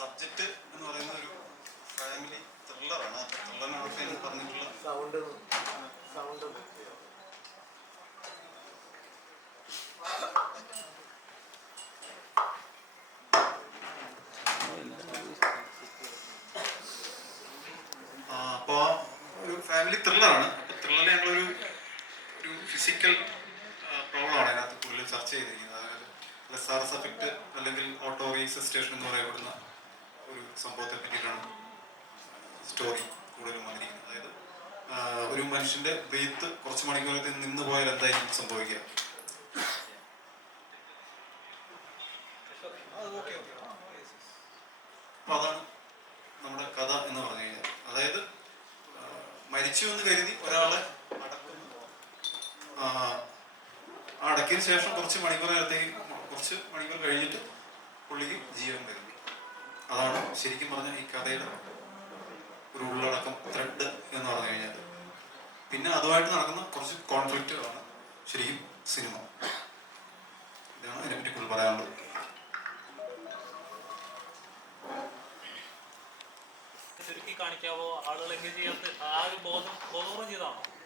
Subject എന്ന് പറയുന്ന ഒരു ഫാമിലി ത്രില്ലറാണ്. അപ്പോൾ ത്രില്ലറിനകത്ത് എനിക്ക് പറഞ്ഞിട്ടുള്ള സൗണ്ട് അപ്പോൾ ഒരു ഫാമിലി ത്രില്ലറാണ്. അപ്പോൾ ത്രില്ലറിൽ ഞങ്ങളൊരു ഫിസിക്കൽ പ്രോബ്ലമാണ് അതിനകത്ത് കൂടുതൽ ചർച്ച ചെയ്തിരിക്കുന്നത്. അതായത് SRS എഫക്റ്റ് അല്ലെങ്കിൽ ഓട്ടോ റീസസ്റ്റേഷൻ എന്ന് പറയപ്പെടുന്ന ഒരു സംഭവത്തെ പറ്റിയിട്ടാണ് സ്റ്റോറി കൂടുതലും വന്നിരിക്കുന്നത്. അതായത് ഒരു മനുഷ്യന്റെ ബ്രീത്ത് കുറച്ച് മണിക്കൂറത്തിൽ നിന്ന് പോയാൽ എന്തായിരിക്കും സംഭവിക്കുക? അപ്പൊ അതാണ് നമ്മുടെ കഥ എന്ന് പറഞ്ഞു കഴിഞ്ഞാൽ. അതായത് മരിച്ചു എന്ന് കരുതി ഒരാളെ അടക്കുന്നു. അടക്കിയതിന് ശേഷം കുറച്ച് മണിക്കൂർ കഴിഞ്ഞിട്ട് പുള്ളിക്ക് ജീവൻ വരുന്നു. അതാണ് ശരിക്കും പറഞ്ഞാൽ ഈ കഥയുടെ ഒരു ഉള്ളടക്കം, ത്രെഡ് എന്ന് പറഞ്ഞു കഴിഞ്ഞാൽ. പിന്നെ അതുമായിട്ട് നടക്കുന്ന കുറച്ച് കോൺഫ്ലിക്റ്റുകളാണ് ശരിക്കും സിനിമ. ഇതാണ് അതിനെപ്പറ്റി കൂടുതൽ പറയാനുള്ളത്.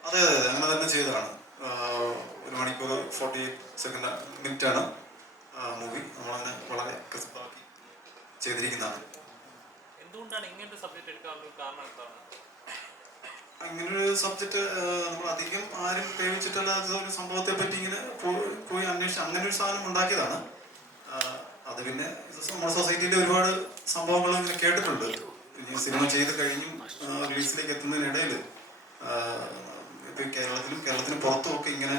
അതെ അതെ, അങ്ങനെ തന്നെ ചെയ്തതാണ്. 1 മണിക്കൂർ 48 മിനിറ്റാണ് മൂവി. നമ്മളങ്ങനെ വളരെ ക്രിസ്പാക്കി ചെയ്തിരിക്കുന്നതാണ്. എന്തുകൊണ്ടാണ് ഇങ്ങനൊരു സബ്ജക്ട് എടുക്കാനുള്ള കാരണം എന്താണ്? അങ്ങനൊരു സബ്ജക്ട് നമ്മൾ അധികം ആരും പ്രയോഗിച്ചിട്ടല്ലാത്ത ഒരു സംഭവത്തെ പറ്റി ഇങ്ങനെ പോയി അന്വേഷിച്ച് അങ്ങനെ ഒരു സാധനം ഉണ്ടാക്കിയതാണ്. അത് പിന്നെ നമ്മുടെ സൊസൈറ്റിയിലെ ഒരുപാട് സംഭവങ്ങൾ ഇങ്ങനെ കേട്ടിട്ടുണ്ട്. ഈ സിനിമ ചെയ്ത് കഴിഞ്ഞും റിലീസിലേക്ക് എത്തുന്നതിനിടയിൽ ഇപ്പം കേരളത്തിന് പുറത്തുമൊക്കെ ഇങ്ങനെ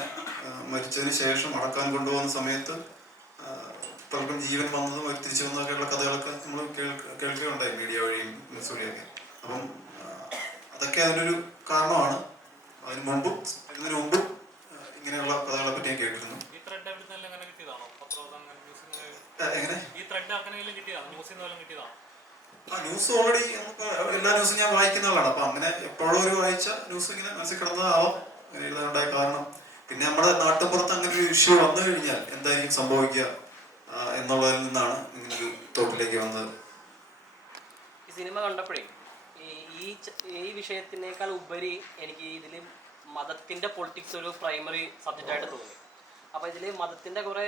മരിച്ചതിന് ശേഷം അടക്കാൻ കൊണ്ടുപോകുന്ന സമയത്ത് പലർക്കും ജീവൻ വന്നതും തിരിച്ചു വന്നതൊക്കെയുള്ള കഥകളൊക്കെ നമ്മൾ കേൾക്കുകയുണ്ടായി മീഡിയ വഴിയും ന്യൂസ് വഴിയൊക്കെ. അപ്പം അതൊക്കെ അതിനൊരു കാരണമാണ്. ഇതിനു മുമ്പും ഇങ്ങനെയുള്ള കഥകളെ പറ്റി ഞാൻ കേട്ടിരുന്നു. എങ്ങനെ ന്യൂസ് ഓൾറെഡി നമുക്ക് എല്ലാ ന്യൂസും ഞാൻ വായിക്കുന്നതാണ്. അപ്പൊ അങ്ങനെ എപ്പോഴും ഒരു വായിച്ച ന്യൂസ് ഇങ്ങനെ മനസ്സിൽ കിടന്നതാവാം അങ്ങനെ എഴുതാനുണ്ടായ കാരണം. പിന്നെ നമ്മുടെ നാട്ടുപുറത്ത് അങ്ങനെ ഒരു ഇഷ്യൂ വന്നു കഴിഞ്ഞാൽ എന്തായിരിക്കും സംഭവിക്കുക എന്നുള്ളതിൽ നിന്നാണ് ഇങ്ങനൊരു തോട്ടിലേക്ക് വന്നത്. ഈ സിനിമ കണ്ടപ്പോഴേ ഈ വിഷയത്തിനേക്കാൾ ഉപരി എനിക്ക് ഇതിൽ മതത്തിന്റെ പൊളിറ്റിക്സ് ഒരു പ്രൈമറി സബ്ജക്റ്റായിട്ട് തോന്നി. അപ്പോൾ ഇതിൽ മതത്തിന്റെ കുറേ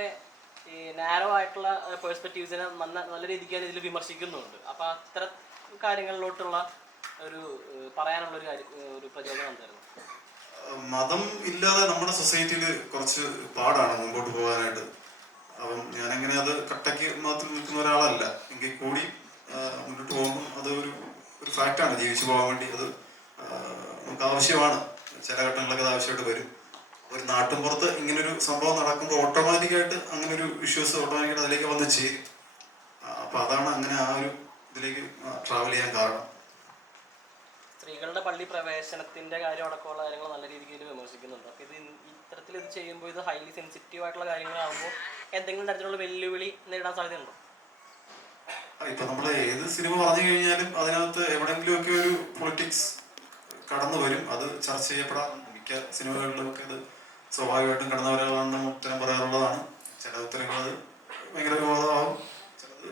ഈ നാരോ ആയിട്ടുള്ള പെർസ്പെക്റ്റീവ്സിനെ നല്ല രീതിക്ക് ഇതിൽ വിമർശിക്കുന്നുണ്ട്. അപ്പോൾ അത്തരം കാര്യങ്ങളിലോട്ടുള്ള ഒരു പറയാനുള്ള ഒരു പ്രചോദനം എന്തായിരുന്നു? മതം ഇല്ലാതെ നമ്മുടെ സൊസൈറ്റിയിൽ കുറച്ച് പാടാണ് മുമ്പോട്ട് പോകാനായിട്ട്. അപ്പം ഞാനങ്ങനെ അത് കട്ടയ്ക്ക് മാത്രം നിൽക്കുന്ന ഒരാളല്ല. എങ്കിൽ കൂടി മുന്നോട്ട് പോകുമ്പോൾ അത് ഒരു ഫാക്റ്റാണ്. ജീവിച്ചു പോകാൻ വേണ്ടി അത് നമുക്ക് ആവശ്യമാണ്. ചില ഘട്ടങ്ങളിലൊക്കെ അത് ആവശ്യമായിട്ട് വരും. ഒരു നാട്ടിൻ പുറത്ത് ഇങ്ങനൊരു സംഭവം നടക്കുമ്പോൾ ഓട്ടോമാറ്റിക്കായിട്ട് അങ്ങനെ ഒരു ഇഷ്യൂസ് ഓട്ടോമാറ്റിക്കായിട്ട് അതിലേക്ക് വന്ന് ചെയ്യും. അപ്പൊ അതാണ് അങ്ങനെ ആ ഒരു ഇതിലേക്ക് ട്രാവൽ ചെയ്യാൻ കാരണം. സ്ത്രീകളുടെ പള്ളി പ്രവേശനത്തിന്റെ കാര്യം അടക്കമുള്ള കാര്യങ്ങൾ നല്ല രീതിയിൽ വിമർശിക്കുന്നുണ്ട്. അപ്പൊ ഇത്തരത്തിൽ ഇത് ചെയ്യുമ്പോൾ ഇത് ഹൈലി സെൻസിറ്റീവ് ആയിട്ടുള്ള കാര്യങ്ങളാകുമ്പോൾ എന്തെങ്കിലും തരത്തിലുള്ള വെല്ലുവിളി നേരിടാൻ സാധ്യതയുണ്ടോ? ഇപ്പൊ നമ്മള് ഏത് സിനിമ പറഞ്ഞു കഴിഞ്ഞാലും അതിനകത്ത് എവിടെയെങ്കിലും ഒക്കെ ഒരു പൊളിറ്റിക്സ് കടന്നു വരും. അത് ചർച്ച ചെയ്യപ്പെടാറുണ്ട്. മിക്ക സിനിമകളിലൊക്കെ അത് സ്വാഭാവികമായിട്ടും കടന്നു വരാനുള്ള ഉത്തരം പറയാറുള്ളതാണ്. ചില ഉത്തരങ്ങൾ അത് ഭയങ്കര വിവാദമാവും, ചിലത്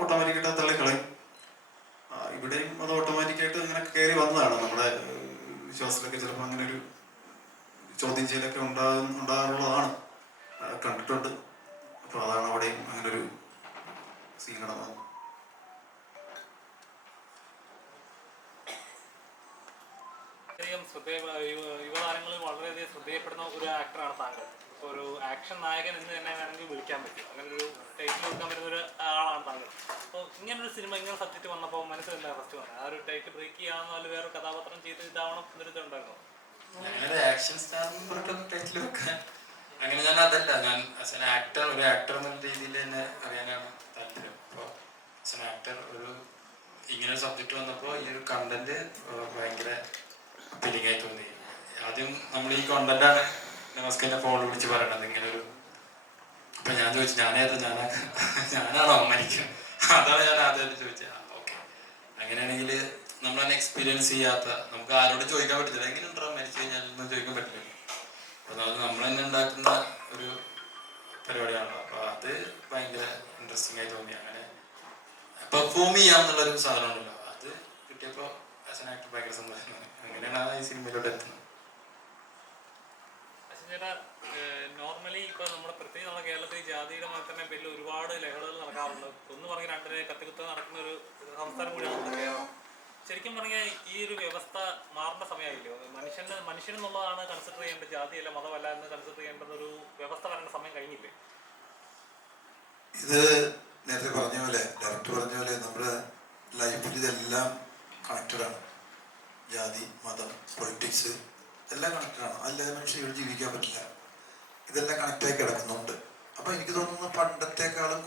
ഓട്ടോമാറ്റിക്കായിട്ട് തള്ളിക്കളയും. ഇവിടെയും അത് ഓട്ടോമാറ്റിക്കായിട്ട് ഇങ്ങനെ കയറി വന്നതാണ്. നമ്മുടെ വിശ്വാസത്തിലൊക്കെ ചിലപ്പോൾ അങ്ങനെ ഒരു ചോദ്യം ചെയ്യലൊക്കെ ഉണ്ടാകാറുള്ളതാണ്, കണ്ടിട്ടുണ്ട്. അപ്പോൾ അതാണ് അവിടെയും അങ്ങനെ ഒരു സീൻ നടന്നത്. യുവതാരങ്ങളിൽ വളരെയധികം ശ്രദ്ധയപ്പെടുന്ന ഒരു ആക്ടറാണ് താങ്കൾ. ഇപ്പോൾ ഒരു ആക്ഷൻ നായകൻ എന്ന് തന്നെ വേണമെങ്കിൽ വിളിക്കാൻ പറ്റും. അങ്ങനെ ഒരു ടൈറ്റിൽ കൊടുക്കാൻ പറ്റുന്ന ഒരു ആളാണ് താങ്കൾ. അപ്പോൾ ഇങ്ങനൊരു സിനിമ ഇങ്ങനെ സബ്ജക്റ്റ് വന്നപ്പോൾ മനസ്സിലെന്താ ഫസ്റ്റ് വന്നത്? ആ ഒരു ടൈറ്റിൽ ബ്രേക്ക് ചെയ്യാമെന്നോ അല്ലെങ്കിൽ വേറെ കഥാപാത്രം ചെയ്ത് ഇതാവണം എന്നൊരു ഉണ്ടായിരുന്നോ? ഞാനൊരു ആക്ഷൻ സ്റ്റാർ ടൈറ്റിൽ വെക്കാൻ അങ്ങനെ ഞാൻ അതല്ല. ഞാൻ ആസ് എൻ ആക്ടർ ഒരു ആക്ടർ എന്നുള്ള രീതിയിൽ തന്നെ അറിയാനാണ് താല്പര്യം. അപ്പോൾ ആസ് എൻ ആക്ടർ ഇങ്ങനൊരു സബ്ജക്റ്റ് വന്നപ്പോൾ ഈ ഒരു കണ്ടന്റ് ഭയങ്കര അപ്പീലിംഗ് ആയി തോന്നി. ആദ്യം നമ്മൾ ഈ കണ്ടന്റാണ് നമസ്കാരം ഫോണിൽ വിളിച്ച് പറയണത് ഇങ്ങനൊരു. അപ്പൊ ഞാൻ ചോദിച്ചു ഞാനാണോ മരിക്കുക? അതാണ് ഞാൻ ആദ്യം ചോദിച്ചത്. ഓക്കെ, അങ്ങനെയാണെങ്കിൽ നമ്മളതിനെ എക്സ്പീരിയൻസ് ചെയ്യാത്ത, നമുക്ക് ആരോട് ചോദിക്കാൻ പറ്റില്ല എങ്ങനെയുണ്ടോ മരിച്ചു കഴിഞ്ഞാൽ ഒന്നും ചോദിക്കാൻ പറ്റില്ല. അപ്പോൾ അത് നമ്മൾ തന്നെ ഉണ്ടാക്കുന്ന ഒരു പരിപാടിയാണല്ലോ. അപ്പോൾ അത് ഭയങ്കര ഇൻട്രസ്റ്റിംഗ് ആയി തോന്നി. അങ്ങനെ പെർഫോം ചെയ്യാന്നുള്ളൊരു സാധനം ഉണ്ടല്ലോ, അത് കിട്ടിയപ്പോൾ ആസ് ആൻ ആക്ടർ ഭയങ്കര സന്തോഷമാണ്. അങ്ങനെയാണ് ഈ സിനിമയിലോട്ട് എത്തുന്നത്. ചേട്ടാ, നോർമലി ഇപ്പൊ നമ്മുടെ പ്രത്യേകിച്ച് നമ്മുടെ കേരളത്തിൽ ജാതിയുടെ മതത്തിന്റെ പേരിൽ ഒരുപാട് ലഹളകൾ നടക്കാറുണ്ട്. ഒന്ന് പറഞ്ഞ് രണ്ടിനെ കത്തിക്കുത്ത നടക്കുന്ന ഒരു സംസ്ഥാനം കൂടിയാണ് നമ്മുടെ കേരളം. ശരിക്കും പറഞ്ഞാൽ ഈ ഒരു വ്യവസ്ഥ മാറേണ്ട സമയമായില്ലോ? മനുഷ്യനെന്നുള്ളതാണ് കൺസിഡർ ചെയ്യേണ്ടത്, ജാതിയല്ല മതമല്ല എന്ന് കൺസിഡർ ചെയ്യേണ്ടത് ഒരു വ്യവസ്ഥ വരേണ്ട സമയം കഴിഞ്ഞില്ലേ? ഇത് നേരത്തെ പറഞ്ഞ പോലെ, ഡയറക്ടർ പറഞ്ഞ പോലെ, നമ്മുടെ ലൈഫിൽ ഇതെല്ലാം കണക്റ്റഡാണ്. ജാതി, മതം, പൊളിറ്റിക്സ് എല്ലാം കണക്റ്റഡാണ്. അല്ലാതെ മനുഷ്യർ ജീവിക്കാൻ പറ്റില്ല. ഇതെല്ലാം കണക്റ്റായി കിടക്കുന്നുണ്ട്. അപ്പോൾ എനിക്ക് തോന്നുന്നു പണ്ടത്തെക്കാളും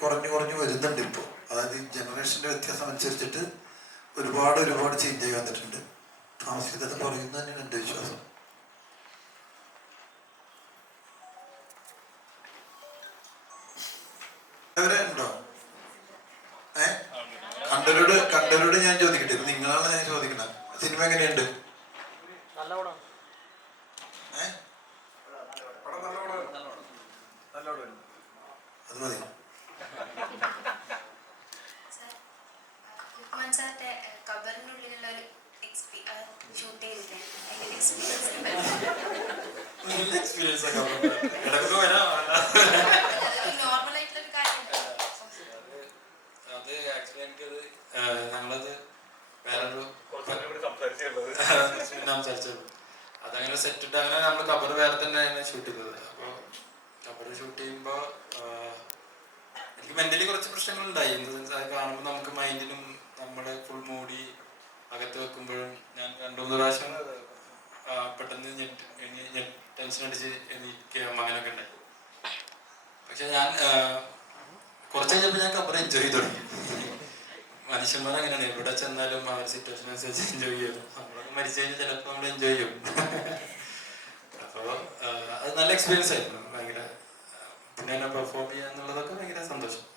കുറഞ്ഞു വരുന്നുണ്ട് ഇപ്പോൾ. അതായത് ജനറേഷൻ്റെ വ്യത്യാസം അനുസരിച്ചിട്ട് ഒരുപാട് ചേഞ്ച് ആയി വന്നിട്ടുണ്ട്. താമസിക്കുന്നത് കുറയുന്നു തന്നെയാണ് എൻ്റെ വിശ്വാസം. ഉണ്ടോ? കണ്ടവരോട് ഞാൻ ചോദിക്കട്ടെ, ഇത് നിങ്ങളാണ് ഞാൻ ചോദിക്കുന്നത്. സിനിമ എങ്ങനെയുണ്ട്? നല്ല പടമാണ്. അത് മതി. കബറിനുള്ളിലുള്ള ഷൂട്ട് ചെയ്തില്ലേ, എക്സ്പീരിയൻസ് ഇടയ്ക്കൊക്കെ വരാം. നോർമൽ ആയിട്ടുള്ള കാര്യം. അത് ആക്ച്വലി എനിക്കത് ഞങ്ങളത് വേറൊരു സംസാരിച്ചത് അതങ്ങനെ സെറ്റ് ഇട്ട് അങ്ങനെ നമ്മൾ കബർ വേറെ തന്നെയാണ് ഷൂട്ട് ചെയ്തത്. അപ്പോൾ കബർ ഷൂട്ട് ചെയ്യുമ്പോൾ എനിക്ക് മെന്റലി കുറച്ച് പ്രശ്നങ്ങളുണ്ടായി. എന്ത് സെൻസ് അത് കാണുമ്പോൾ നമുക്ക് മൈൻഡിനും നമ്മുടെ ഫുൾ മൂടി അകത്ത് വെക്കുമ്പോഴും ഞാൻ 2-3 പ്രാവശ്യം പെട്ടെന്ന് ടെൻഷൻ അടിച്ച് എനിക്ക് അങ്ങനെയൊക്കെ ഉണ്ടായി. പക്ഷെ ഞാൻ കുറച്ച് കഴിഞ്ഞപ്പോൾ ഞാൻ കബർ എൻജോയ് ചെയ്ത് തുടങ്ങി. മനുഷ്യന്മാർ അങ്ങനെയാണ്, എവിടെ ചെന്നാലും ആ ഒരു സിറ്റുവേഷൻ അനുസരിച്ച് എൻജോയ് ചെയ്യും. നമ്മളൊക്കെ മരിച്ചു കഴിഞ്ഞാൽ ചിലപ്പോൾ നമ്മൾ എൻജോയ് ചെയ്യും. അപ്പോൾ അത് നല്ല എക്സ്പീരിയൻസ് ആയിരുന്നു. ഭയങ്കര പിന്നെ എന്നെ പെർഫോം ചെയ്യുക എന്നുള്ളതൊക്കെ ഭയങ്കര സന്തോഷം ഉണ്ട്.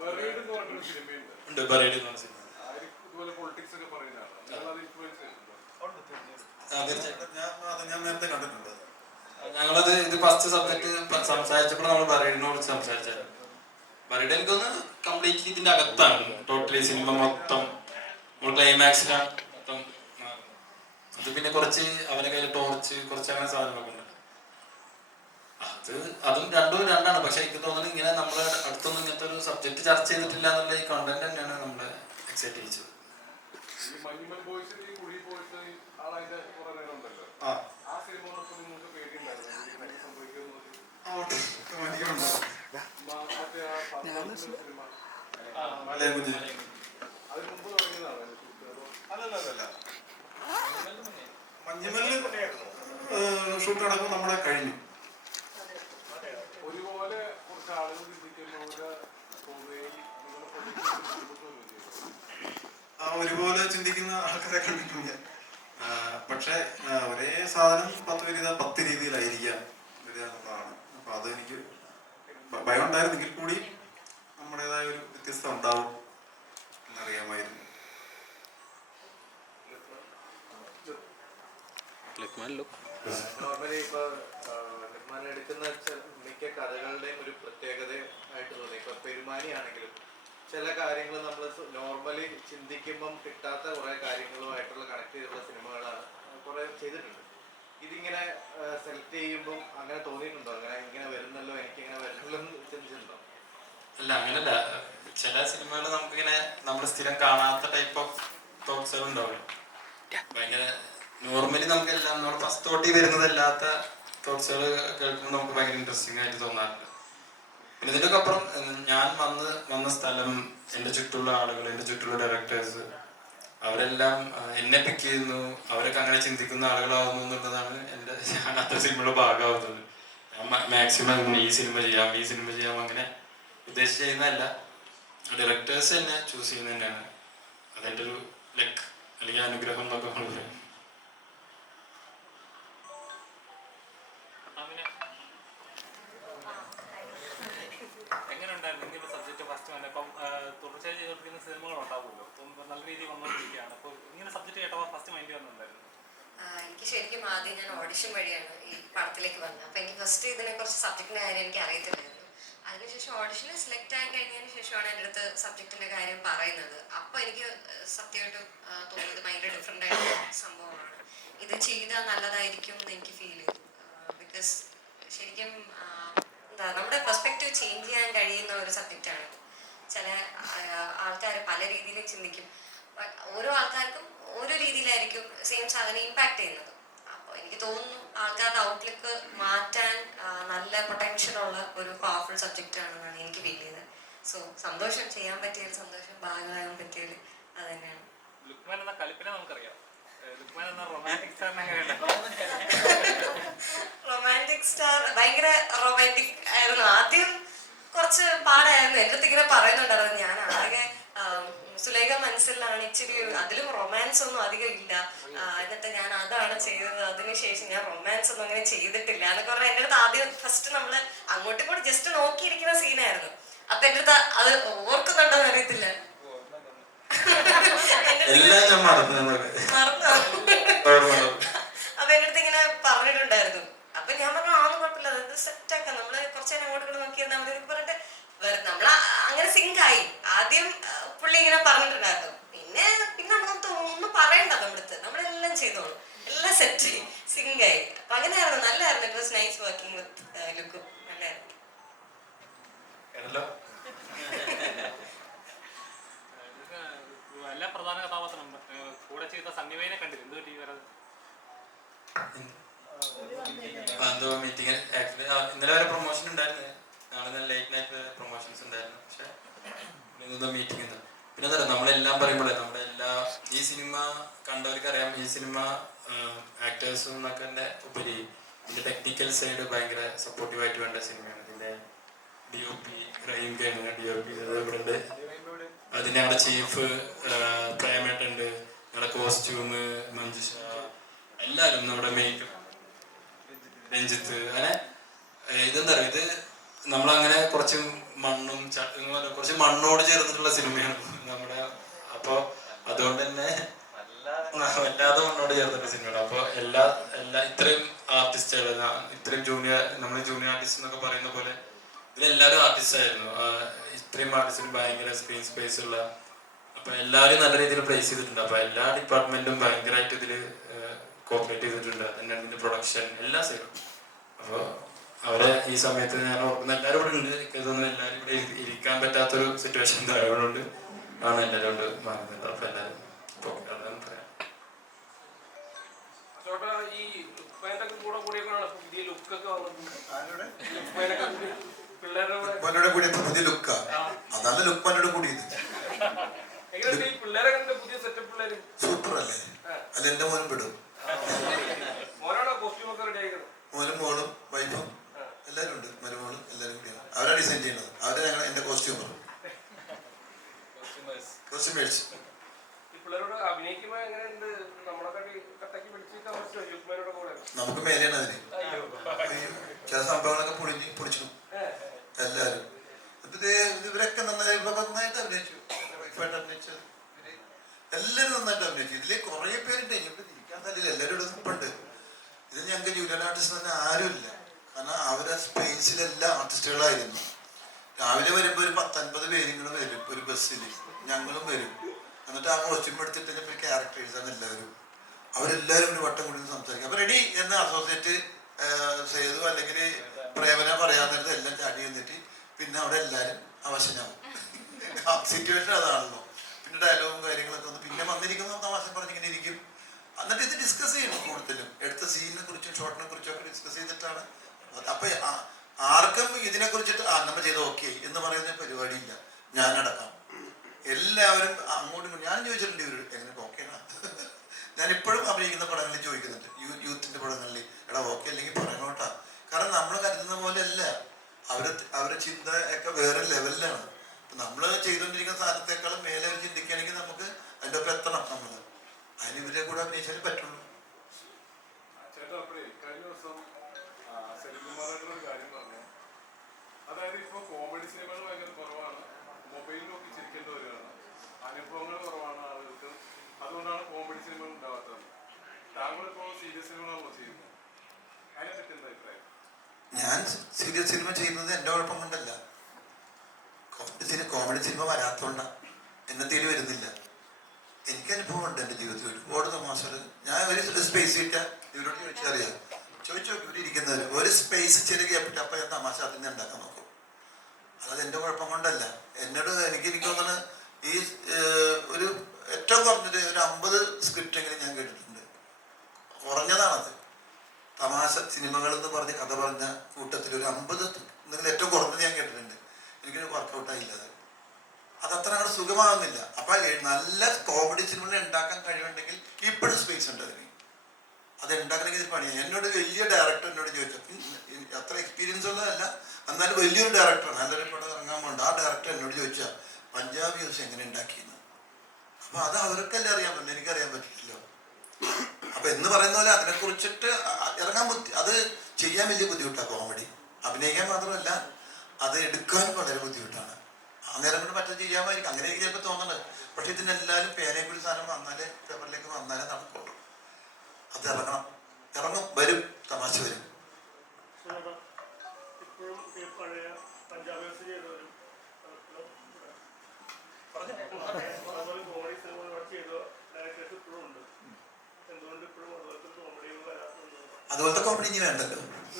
ബറീഡ് എന്ന് പറഞ്ഞ സിനിമ ഞാൻ നേരത്തെ കണ്ടിട്ടുണ്ട്. ഞങ്ങളത് ഇത് ഫസ്റ്റ് സബ്ജക്ട് സംസാരിച്ചപ്പോൾ നമ്മൾ ബറീഡിനെ കുറിച്ച് സംസാരിച്ചായിരുന്നു. ബറീഡ് എനിക്കൊന്ന് കംപ്ലീറ്റ്ലി ഇതിന്റെ അകത്താണ്. ടോട്ടലി സിനിമ മൊത്തം ക്ലൈമാക്സിലാണ് മൊത്തം. അത് പിന്നെ കുറച്ച് അവരെ കയ്യിൽ ടോർച്ച് കുറച്ച് അങ്ങനെ സാധനങ്ങളൊക്കെ ഉണ്ട്. അതും രണ്ടാണ്. പക്ഷെ എനിക്ക് തോന്നുന്നത് ഇങ്ങനെ നമ്മളെ അടുത്തൊന്നും ഇങ്ങനത്തെ ഒരു സബ്ജക്ട് ചർച്ച ചെയ്തിട്ടില്ല എന്നുള്ള ഈ കണ്ടന്റ് തന്നെയാണ് നമ്മളെ എക്സൈറ്റ് ചെയ്യിച്ചത്. മഞ്ഞുമല്ല് ഷൂട്ട് നടക്കുമ്പോൾ നമ്മുടെ കഴിഞ്ഞു. ഒരുപോലെ ചിന്തിക്കുന്ന ആൾക്കാരെ കണ്ടിട്ടുണ്ട്. പക്ഷെ ഒരേ സാധനം 10 രീതിയിലായിരിക്കാം വരിക എന്നുള്ളതാണ്. അപ്പൊ അതെനിക്ക് ഭയം ഉണ്ടായിരുന്നെങ്കിൽ കൂടി നമ്മുടേതായ ഒരു വ്യത്യസ്തത ഉണ്ടാവും എന്നറിയാമായിരുന്നു. നോർമലി ഇപ്പൊ ലക്മാൻ എടുക്കുന്ന മിക്ക കഥകളുടെയും ഒരു പ്രത്യേകത ആയിട്ട് തോന്നി. ഇപ്പൊ പെരുമാനി ആണെങ്കിലും ചില കാര്യങ്ങൾ നമ്മൾ നോർമലി ചിന്തിക്കുമ്പം കിട്ടാത്ത കുറെ കാര്യങ്ങളുമായിട്ടുള്ള കണക്ട് ചെയ്തിട്ടുള്ള സിനിമകളാണ് കുറെ ചെയ്തിട്ടുണ്ട്. ഇതിങ്ങനെ സെലക്ട് ചെയ്യുമ്പം അങ്ങനെ തോന്നിയിട്ടുണ്ടോ? ഇങ്ങനെ വരുന്നല്ലോ, എനിക്കിങ്ങനെ വരുന്നല്ലോ എന്ന് ചിന്തിച്ചിട്ടുണ്ടോ? അല്ല, അങ്ങനല്ല. ചില സിനിമകൾ നമുക്കിങ്ങനെ നമ്മൾ സ്ഥിരം കാണാത്ത ടൈപ്പ് ഓഫ് തോട്ട്സുകൾ ഉണ്ടാവും. ഭയങ്കര നോർമലി നമുക്കെല്ലാം നമ്മൾ ഫസ്റ്റ് തോട്ടി വരുന്നതല്ലാത്ത തോട്ട്സുകൾ കേൾക്കുമ്പോൾ നമുക്ക് ഭയങ്കര ഇൻട്രസ്റ്റിംഗ് ആയിട്ട് തോന്നാറുണ്ട്. പിന്നെ ഇതിൻ്റെയൊക്കെ അപ്പുറം ഞാൻ വന്ന സ്ഥലം, എൻ്റെ ചുറ്റുള്ള ആളുകൾ, എൻ്റെ ചുറ്റുള്ള ഡയറക്ടേഴ്സ്, അവരെല്ലാം എന്നെ പിക്ക് ചെയ്യുന്നു. അവരൊക്കെ അങ്ങനെ ചിന്തിക്കുന്ന ആളുകളാവുന്നു എന്നുള്ളതാണ് ഞാൻ അത്ര സിനിമയുടെ ഭാഗമാവുന്നത്. ഞാൻ മാക്സിമം ഈ സിനിമ ചെയ്യാം അങ്ങനെ ഉദ്ദേശിച്ച് ചെയ്യുന്നതല്ല. ഡയറക്ടേഴ്സ് തന്നെ ചൂസ് ചെയ്യുന്നത് തന്നെയാണ്. അതെൻ്റെ ഒരു ലക്ക് അല്ലെങ്കിൽ അനുഗ്രഹം എന്നൊക്കെ നമ്മൾ പറയും. എങ്ങനെയുണ്ടായിരുന്നു ഇങ്ങനെ സബ്ജക്ട് ഫസ്റ്റ് തന്നെ? ഇപ്പം തുടർച്ചയായി ചെയ്തുകൊണ്ടിരിക്കുന്ന സിനിമകൾ ഉണ്ടാവുമല്ലോ, ഇപ്പം നല്ല രീതിയിൽ വന്നുകൊണ്ടിരിക്കുകയാണ്. അപ്പോൾ ഇങ്ങനെ സബ്ജക്ട് കേട്ടപ്പോൾ ഫസ്റ്റ് മൈൻഡ് വന്നിട്ടുണ്ടായിരുന്നു? എനിക്ക് ശരിക്കും ആദ്യം ഞാൻ ഓഡിഷൻ വഴിയാണ് ഈ പടത്തിലേക്ക് വന്നത്. അപ്പൊ എനിക്ക് ഫസ്റ്റ് ഇതിനെ കുറിച്ച് സബ്ജക്റ്റിന്റെ കാര്യം എനിക്ക് അറിയത്തില്ലായിരുന്നു. അതിനുശേഷം ഓഡിഷനിൽ സെലക്ട് ആയി കഴിഞ്ഞതിന് ശേഷമാണ് എൻ്റെ അടുത്ത് സബ്ജക്റ്റിന്റെ കാര്യം പറയുന്നത്. അപ്പോൾ എനിക്ക് സത്യമായിട്ട് തോന്നിയത് ഭയങ്കര ഡിഫറെൻ്റ് ആയിട്ടുള്ള സംഭവമാണ്. ഇത് ചെയ്താൽ നല്ലതായിരിക്കും എന്ന് എനിക്ക് ഫീൽ ചെയ്തു. ബിക്കോസ് ശരിക്കും എന്താ നമ്മുടെ പെർസ്പെക്റ്റീവ് ചേഞ്ച് ചെയ്യാൻ കഴിയുന്ന ഒരു സബ്ജക്റ്റാണ്. ചില ആൾക്കാർ പല രീതിയിലും ചിന്തിക്കും. ഓരോ ആൾക്കാർക്കും ഓരോ രീതിയിലായിരിക്കും സെയിം സാധനം ഇമ്പാക്ട് ചെയ്യുന്നത്. അപ്പോൾ എനിക്ക് തോന്നുന്നു ആൾക്കാരുടെ ഔട്ട്ലുക്ക് മാറ്റാൻ നല്ല പൊട്ടൻഷ്യൽ ഉള്ള ഒരു പവർഫുൾ സബ്ജക്റ്റ് ആണെന്നാണ് എനിക്ക് ഫീൽ ചെയ്തത്. സോ സന്തോഷം, ചെയ്യാൻ പറ്റിയൊരു സന്തോഷം, ഭാഗമാകാൻ പറ്റിയൊരു അത് തന്നെയാണ്. ലുക്മാൻ എന്ന കലിപ്പിനെ നമുക്കറിയാം. ലുക്മാൻ എന്ന റൊമാൻറ്റിക് സ്റ്റാറിനെ എങ്ങനെയുണ്ട്? റൊമാൻറ്റിക് സ്റ്റാർ ഭയങ്കര റൊമാൻറ്റിക് ആയിരുന്നു. ആദ്യം കുറച്ച് പാടായിരുന്നു. എൻ്റെ അടുത്ത് ഇങ്ങനെ പറയുന്നുണ്ടായിരുന്നു, ഞാൻ ആകെ സുലേഖ മനസ്സിലാണ് ഇച്ചിരി, അതിലും റൊമാൻസ് ഒന്നും അധികം ഇല്ല, എന്നിട്ട് ഞാൻ അതാണ് ചെയ്തത്, അതിനുശേഷം ഞാൻ റൊമാൻസ് ഒന്നും അങ്ങനെ ചെയ്തിട്ടില്ല എന്നൊക്കെ പറഞ്ഞാൽ എൻ്റെ അടുത്ത് ആദ്യം ഫസ്റ്റ് നമ്മൾ അങ്ങോട്ടും ഇങ്ങോട്ടും ജസ്റ്റ് നോക്കിയിരിക്കുന്ന സീനായിരുന്നു. അപ്പൊ എൻ്റെ അടുത്ത് അത് ഓർക്കുന്നുണ്ടോന്ന് അറിയത്തില്ല. അപ്പൊ എൻ്റെ അടുത്ത് ഇങ്ങനെ പറഞ്ഞിട്ടുണ്ടായിരുന്നു. അപ്പൊ ഞാൻ പറഞ്ഞു ആന്നും കുഴപ്പമില്ല, അത് സെറ്റാക്കാം, നമ്മള് കുറച്ചേരം അങ്ങോട്ട് ഇങ്ങോട്ട് നോക്കിയിരുന്നാൽ മതി പറഞ്ഞിട്ട് നമ്മൾ അങ്ങനെ സിങ്ക് ആയി. ആദ്യം പുള്ളി ഇങ്ങനെ പറഞ്ഞിട്ടുണ്ടായിരുന്നു. പിന്നെ നമുക്ക് ഒന്നും പറയണ്ട, നമ്മുടെ നമ്മളെല്ലാം ചെയ്തോളൂ, എല്ലാം സെറ്റ് സിങ്ക് ആയി. അപ്പൊ അങ്ങനെയായിരുന്നു, നല്ലായിരുന്നു. It was nice working with ലുക്കു, നല്ലായിരുന്നു. എല്ലാ പ്രധാന കഥാപാത്രം കൂടെ ചെയ്ത സണ്ണിവേനെ കണ്ടില്ല, എന്ത് പറ്റി വരാതെ? എന്തോ മീറ്റിംഗ് ആക്ച്വലി ഇന്നലെ വരെ പ്രൊമോഷൻ ഉണ്ടായിരുന്നു, നാളെ ലേറ്റ് നൈറ്റ് പ്രൊമോഷൻസ് ഉണ്ടായിരുന്നു. പക്ഷെ എന്തോ മീറ്റിംഗ് എന്താ പിന്നെ എന്താ നമ്മളെല്ലാം പറയുമ്പോഴേ നമ്മുടെ എല്ലാ ഈ സിനിമ കണ്ടവർക്ക് അറിയാം. ഈ സിനിമ ആക്ടേഴ്സും എന്നൊക്കെ തന്നെ ഉപരി ഇതിന്റെ ടെക്നിക്കൽ സൈഡ് ഭയങ്കര സപ്പോർട്ടീവായിട്ട് വേണ്ട സിനിമയാണ്. ഇതിന്റെ DOP റഹീംഖാണ് DOP ഇവിടെ ഉണ്ട്. അതിന്റെ ഞങ്ങളുടെ ചീഫ് പ്രേമേട്ടുണ്ട്, ഞങ്ങളുടെ കോസ്റ്റ്യൂം മഞ്ജുഷ, എല്ലാവരും നമ്മുടെ മേക്കപ്പ് രഞ്ജിത്ത്. അങ്ങനെ ഇതെന്താ പറയുക, ഇത് നമ്മളങ്ങനെ കുറച്ച് മണ്ണും കുറച്ച് മണ്ണോട് ചേർന്നിട്ടുള്ള സിനിമയാണ് നമ്മുടെ. അപ്പോൾ അതുകൊണ്ട് തന്നെ വല്ലാതെ മണ്ണോട് ചേർന്നിട്ടുള്ള സിനിമയാണ്. അപ്പോൾ എല്ലാ ഇത്രയും ആർട്ടിസ്റ്റുകൾ, ഇത്രയും നമ്മൾ ജൂനിയർ ആർട്ടിസ്റ്റ് എന്നൊക്കെ പറയുന്ന പോലെ ഇതിലെല്ലാവരും ആർട്ടിസ്റ്റ് ആയിരുന്നു. ഇത്രയും ആർട്ടിസ്റ്റിന് ഭയങ്കര സ്ക്രീൻ സ്പേസ് ഉള്ള, അപ്പൊ എല്ലാവരും നല്ല രീതിയിൽ പ്ലേസ് ചെയ്തിട്ടുണ്ട്. അപ്പൊ എല്ലാ ഡിപ്പാർട്ട്മെന്റും ഭയങ്കരമായിട്ട് ഇതിൽ കോപ്പറേറ്റ് ചെയ്തിട്ടുണ്ട്. അതിൻ്റെ അതിന്റെ പ്രൊഡക്ഷൻ എല്ലാ സൈഡും. അപ്പോൾ അവരെ ഈ സമയത്ത് ഞാൻ ഓർക്കുന്ന എല്ലാവരും ഇവിടെ ഉണ്ട്. ഇതൊന്നും എല്ലാവരും ഇവിടെ ഇരിക്കാൻ പറ്റാത്തൊരു സിറ്റുവേഷൻ ഉണ്ടായതുകൊണ്ട് ആണ് എല്ലാവരും കൊണ്ട് മാറുന്നത്. അപ്പൊ എല്ലാവരും അതാണ് പറയാം. ഈ കൂടെ കൂടിയൊക്കെയാണ് പുതിയ ലുക്കൊക്കെ ഉപ്പാനോട് കൂടി പുതിയ ലുക്കാ, അതല്ല ലുപ്പാനോട് കൂടിയത്. പിള്ളേരെ കണ്ട് പുതിയ സെറ്റപ്പ് പിള്ളേര് സൂപ്പർ അല്ലേ? അല്ല എന്റെ മോനും പെടും. മോനാണോ കോസ്റ്റ്യൂം ഒക്കെ റെഡി ആക്കുന്നത്? മോനും മോളും വൈഫും എല്ലാവരും ഉണ്ട്, മരുമോളും എല്ലാവരും കൂടിയാണ്. അവരാ ഡിസൈൻ ചെയ്യുന്നത്. അവരെ ഞങ്ങൾ എന്റെ കോസ്റ്റ്യൂമർ കോസ്റ്റ്യൂമേഴ്സ്. ഈ പിള്ളേരോട് അഭിനയിക്കുമ്പോ എങ്ങനെയുണ്ട്? നമ്മളെ കട്ടാക്കി പിടിച്ചിട്ട് കൂടെ നമുക്ക് മേലെയാണ് അതിന്. ചില സംഭവങ്ങളൊക്കെ പൊടിച്ചു എല്ലാവരും. ഇവരൊക്കെ നന്നായിട്ട് അഭിനയിച്ചു. വൈഫായിട്ട് അഭിനയിച്ചത് എല്ലാവരും നന്നായിട്ട് അഭിനയിച്ചു. ഇതില് കുറെ പേരുണ്ട്, ഞങ്ങൾക്ക് ഇരിക്കാൻ തരില്ല, എല്ലാവരും ഇവിടെ നിൽപ്പുണ്ട്. ഇത് ഞങ്ങൾക്ക് ജൂനിയർ ആർട്ടിസ്റ്റ് തന്നെ ആരുമില്ല. കാരണം അവരെ സ്പേസിലെല്ലാം ആർട്ടിസ്റ്റുകളായിരുന്നു. രാവിലെ വരുമ്പോൾ ഒരു 10-50 പേരിങ്ങനെ വരും ഒരു ബസ്സിൽ, ഞങ്ങളും വരും. എന്നിട്ട് ആ കോസ്റ്റ്യൂം എടുത്തിട്ട് തന്നെ ക്യാരക്ടേഴ്സാണ് എല്ലാവരും. അവരെല്ലാവരും ഒരു വട്ടം കൂടി സംസാരിക്കും. അപ്പൊ റെഡി എന്ന് അസോസിയേറ്റ് ചെയ്തു അല്ലെങ്കിൽ പ്രേമന പറയാൻ നേരത്തെ എല്ലാം ചാടി വന്നിട്ട് പിന്നെ അവിടെ എല്ലാവരും അവശനാവും. സിറ്റുവേഷൻ അതാണല്ലോ. പിന്നെ ഡയലോഗും കാര്യങ്ങളൊക്കെ ഒന്ന് പിന്നെ വന്നിരിക്കുന്ന തമാശ പറഞ്ഞിങ്ങനെ ഇരിക്കും. എന്നിട്ട് ഇത് ഡിസ്കസ് ചെയ്യണം. കൂടുതലും എടുത്ത സീനിനെ കുറിച്ചും ഷോട്ടിനെ കുറിച്ചും ഒക്കെ ഡിസ്കസ് ചെയ്തിട്ടാണ്. അപ്പൊ ആർക്കും ഇതിനെ കുറിച്ചിട്ട് നമ്മൾ ചെയ്ത് ഓക്കെ എന്ന് പറയുന്ന പരിപാടിയില്ല. ഞാനടക്കം എല്ലാവരും അങ്ങോട്ടും ഞാൻ ചോദിച്ചിട്ടുണ്ട് ഇവർ എങ്ങനെ ഓക്കെയാണ്. ഞാൻ ഇപ്പോഴും അഭിനയിക്കുന്ന പടങ്ങളിൽ ചോദിക്കുന്നുണ്ട്, യൂത്തിന്റെ പടങ്ങളിൽ, എടാ ഓക്കെ അല്ലെങ്കിൽ പറയണോട്ടാ. കാരണം നമ്മൾ കരുതുന്ന പോലെ അല്ല, അവരുടെ ചിന്ത ഒക്കെ വേറെ ലെവലിലാണ്. നമ്മൾ ചെയ്തുകൊണ്ടിരിക്കുന്ന സാധനത്തെക്കാളും മേലെ അവർ ചിന്തിക്കുകയാണെങ്കിൽ നമുക്ക് അതിൻ്റെ ഒപ്പം എത്തണം. നമ്മള് അതിന് ഇവരെ കൂടെ അഭിനയിച്ചാലേ പറ്റുള്ളൂ. കഴിഞ്ഞ ദിവസം സെലികുമാറായിട്ടുള്ള കാര്യം പറഞ്ഞു. അതായത് ഇപ്പോൾ കോമഡി സിനിമകൾ ഭയങ്കര കുറവാണ്, മൊബൈൽ നോക്കി ചിരിക്കേണ്ടി വരികയാണ്, അനുഭവങ്ങൾ കുറവാണ് ആളുകൾക്ക്, അതുകൊണ്ടാണ് കോമഡി സിനിമകൾ ഉണ്ടാവാത്തത്. താങ്കളിപ്പോൾ സീരിയസ് സിനിമകളാണോ ചെയ്യുന്നത്? അതിനെപ്പറ്റി എന്താ അഭിപ്രായം? ഞാൻ സീരിയസ് സിനിമ ചെയ്യുന്നത് എൻ്റെ കുഴപ്പം കൊണ്ടല്ല. കോമഡി സിനിമ വരാത്തോണ്ടാ എന്നെ തേടി വരുന്നില്ല. എനിക്ക് അനുഭവമുണ്ട് എൻ്റെ ജീവിതത്തിൽ ഒരുപാട് തമാശകൾ. ഞാൻ ഒരു സ്പേസ് കിട്ടാൻ ഇവരോട് ചോദിച്ചറിയാം, ചോദിച്ചു നോക്കി ഇവിടെ ഇരിക്കുന്നവർ ഒരു സ്പേസ് ചെറിയ കേട്ടിട്ട് അപ്പം ഞാൻ തമാശ അതിൽ നിന്ന് ഉണ്ടാക്കാൻ നോക്കും. അതായത് എൻ്റെ കുഴപ്പം കൊണ്ടല്ല. എനിക്ക് തോന്നുന്നത് ഈ ഒരു ഏറ്റവും കുറഞ്ഞത് ഒരു 50 സ്ക്രിപ്റ്റ് എങ്കിലും ഞാൻ കേട്ടിട്ടുണ്ട്. കുറഞ്ഞതാണത്. തമാശ സിനിമകൾ എന്ന് പറഞ്ഞ് കഥ പറഞ്ഞ കൂട്ടത്തിൽ ഒരു 50 എന്തെങ്കിലും ഏറ്റവും കുറഞ്ഞത് ഞാൻ കേട്ടിട്ടുണ്ട്. എനിക്കൊരു വർക്കൗട്ടായില്ല അത്. അതത്ര അങ്ങനെ സുഖമാകുന്നില്ല. അപ്പൊ നല്ല കോമഡി സിനിമകൾ ഉണ്ടാക്കാൻ കഴിവുണ്ടെങ്കിൽ ഇപ്പോഴും സ്പേസ് ഉണ്ട് അതിന്. അത് ഉണ്ടാക്കണമെങ്കിൽ പണിയാണ്. എന്നോട് വലിയ ഡയറക്ടർ എന്നോട് ചോദിച്ചു, അത്ര എക്സ്പീരിയൻസ് ഉള്ളതല്ല, എന്നാലും വലിയൊരു ഡയറക്ടർ, നല്ലൊരു പടം ഇറങ്ങാൻ പോണ്ട്. ആ ഡയറക്ടർ എന്നോട് ചോദിച്ചാൽ പഞ്ചാബി ഹൗസ് എങ്ങനെ ഉണ്ടാക്കിയെന്ന്. അപ്പൊ അത് അവർക്കല്ലേ അറിയാൻ പറ്റില്ല, എനിക്കറിയാൻ പറ്റില്ലല്ലോ. അപ്പൊ എന്ന് പറയുന്ന പോലെ അതിനെ കുറിച്ചിട്ട് ഇറങ്ങാൻ അത് ചെയ്യാൻ വലിയ ബുദ്ധിമുട്ടാണ്. കോമഡി അഭിനയിക്കാൻ മാത്രമല്ല അത് എടുക്കാൻ വളരെ ബുദ്ധിമുട്ടാണ്. അന്നേരം കൊണ്ട് മറ്റേ ചെയ്യാമായിരിക്കും, അങ്ങനെയൊക്കെ ചിലപ്പോൾ തോന്നുന്നത്. പക്ഷെ ഇതിനെല്ലാവരും പേരേം കൂടി സാധനം വന്നാലേ പേപ്പറിലേക്ക് വന്നാലേ നടക്കുള്ളൂ. അത് ഇറങ്ങും, വരും, തമാശ വരും. ഇപ്പോഴും ഈ പഴയ പഞ്ചാബി ചെയ്തവരും കോമഡി സിനിമ ചെയ്ത ഡയറക്ടേഴ്സ് ഇപ്പോഴും ഉണ്ട്. എന്തുകൊണ്ട് ഇപ്പോഴും അതുപോലത്തെ കോമഡികൾ വരാറുണ്ട്? അതുപോലത്തെ കോമഡി ഇനി വേണ്ടല്ലോ.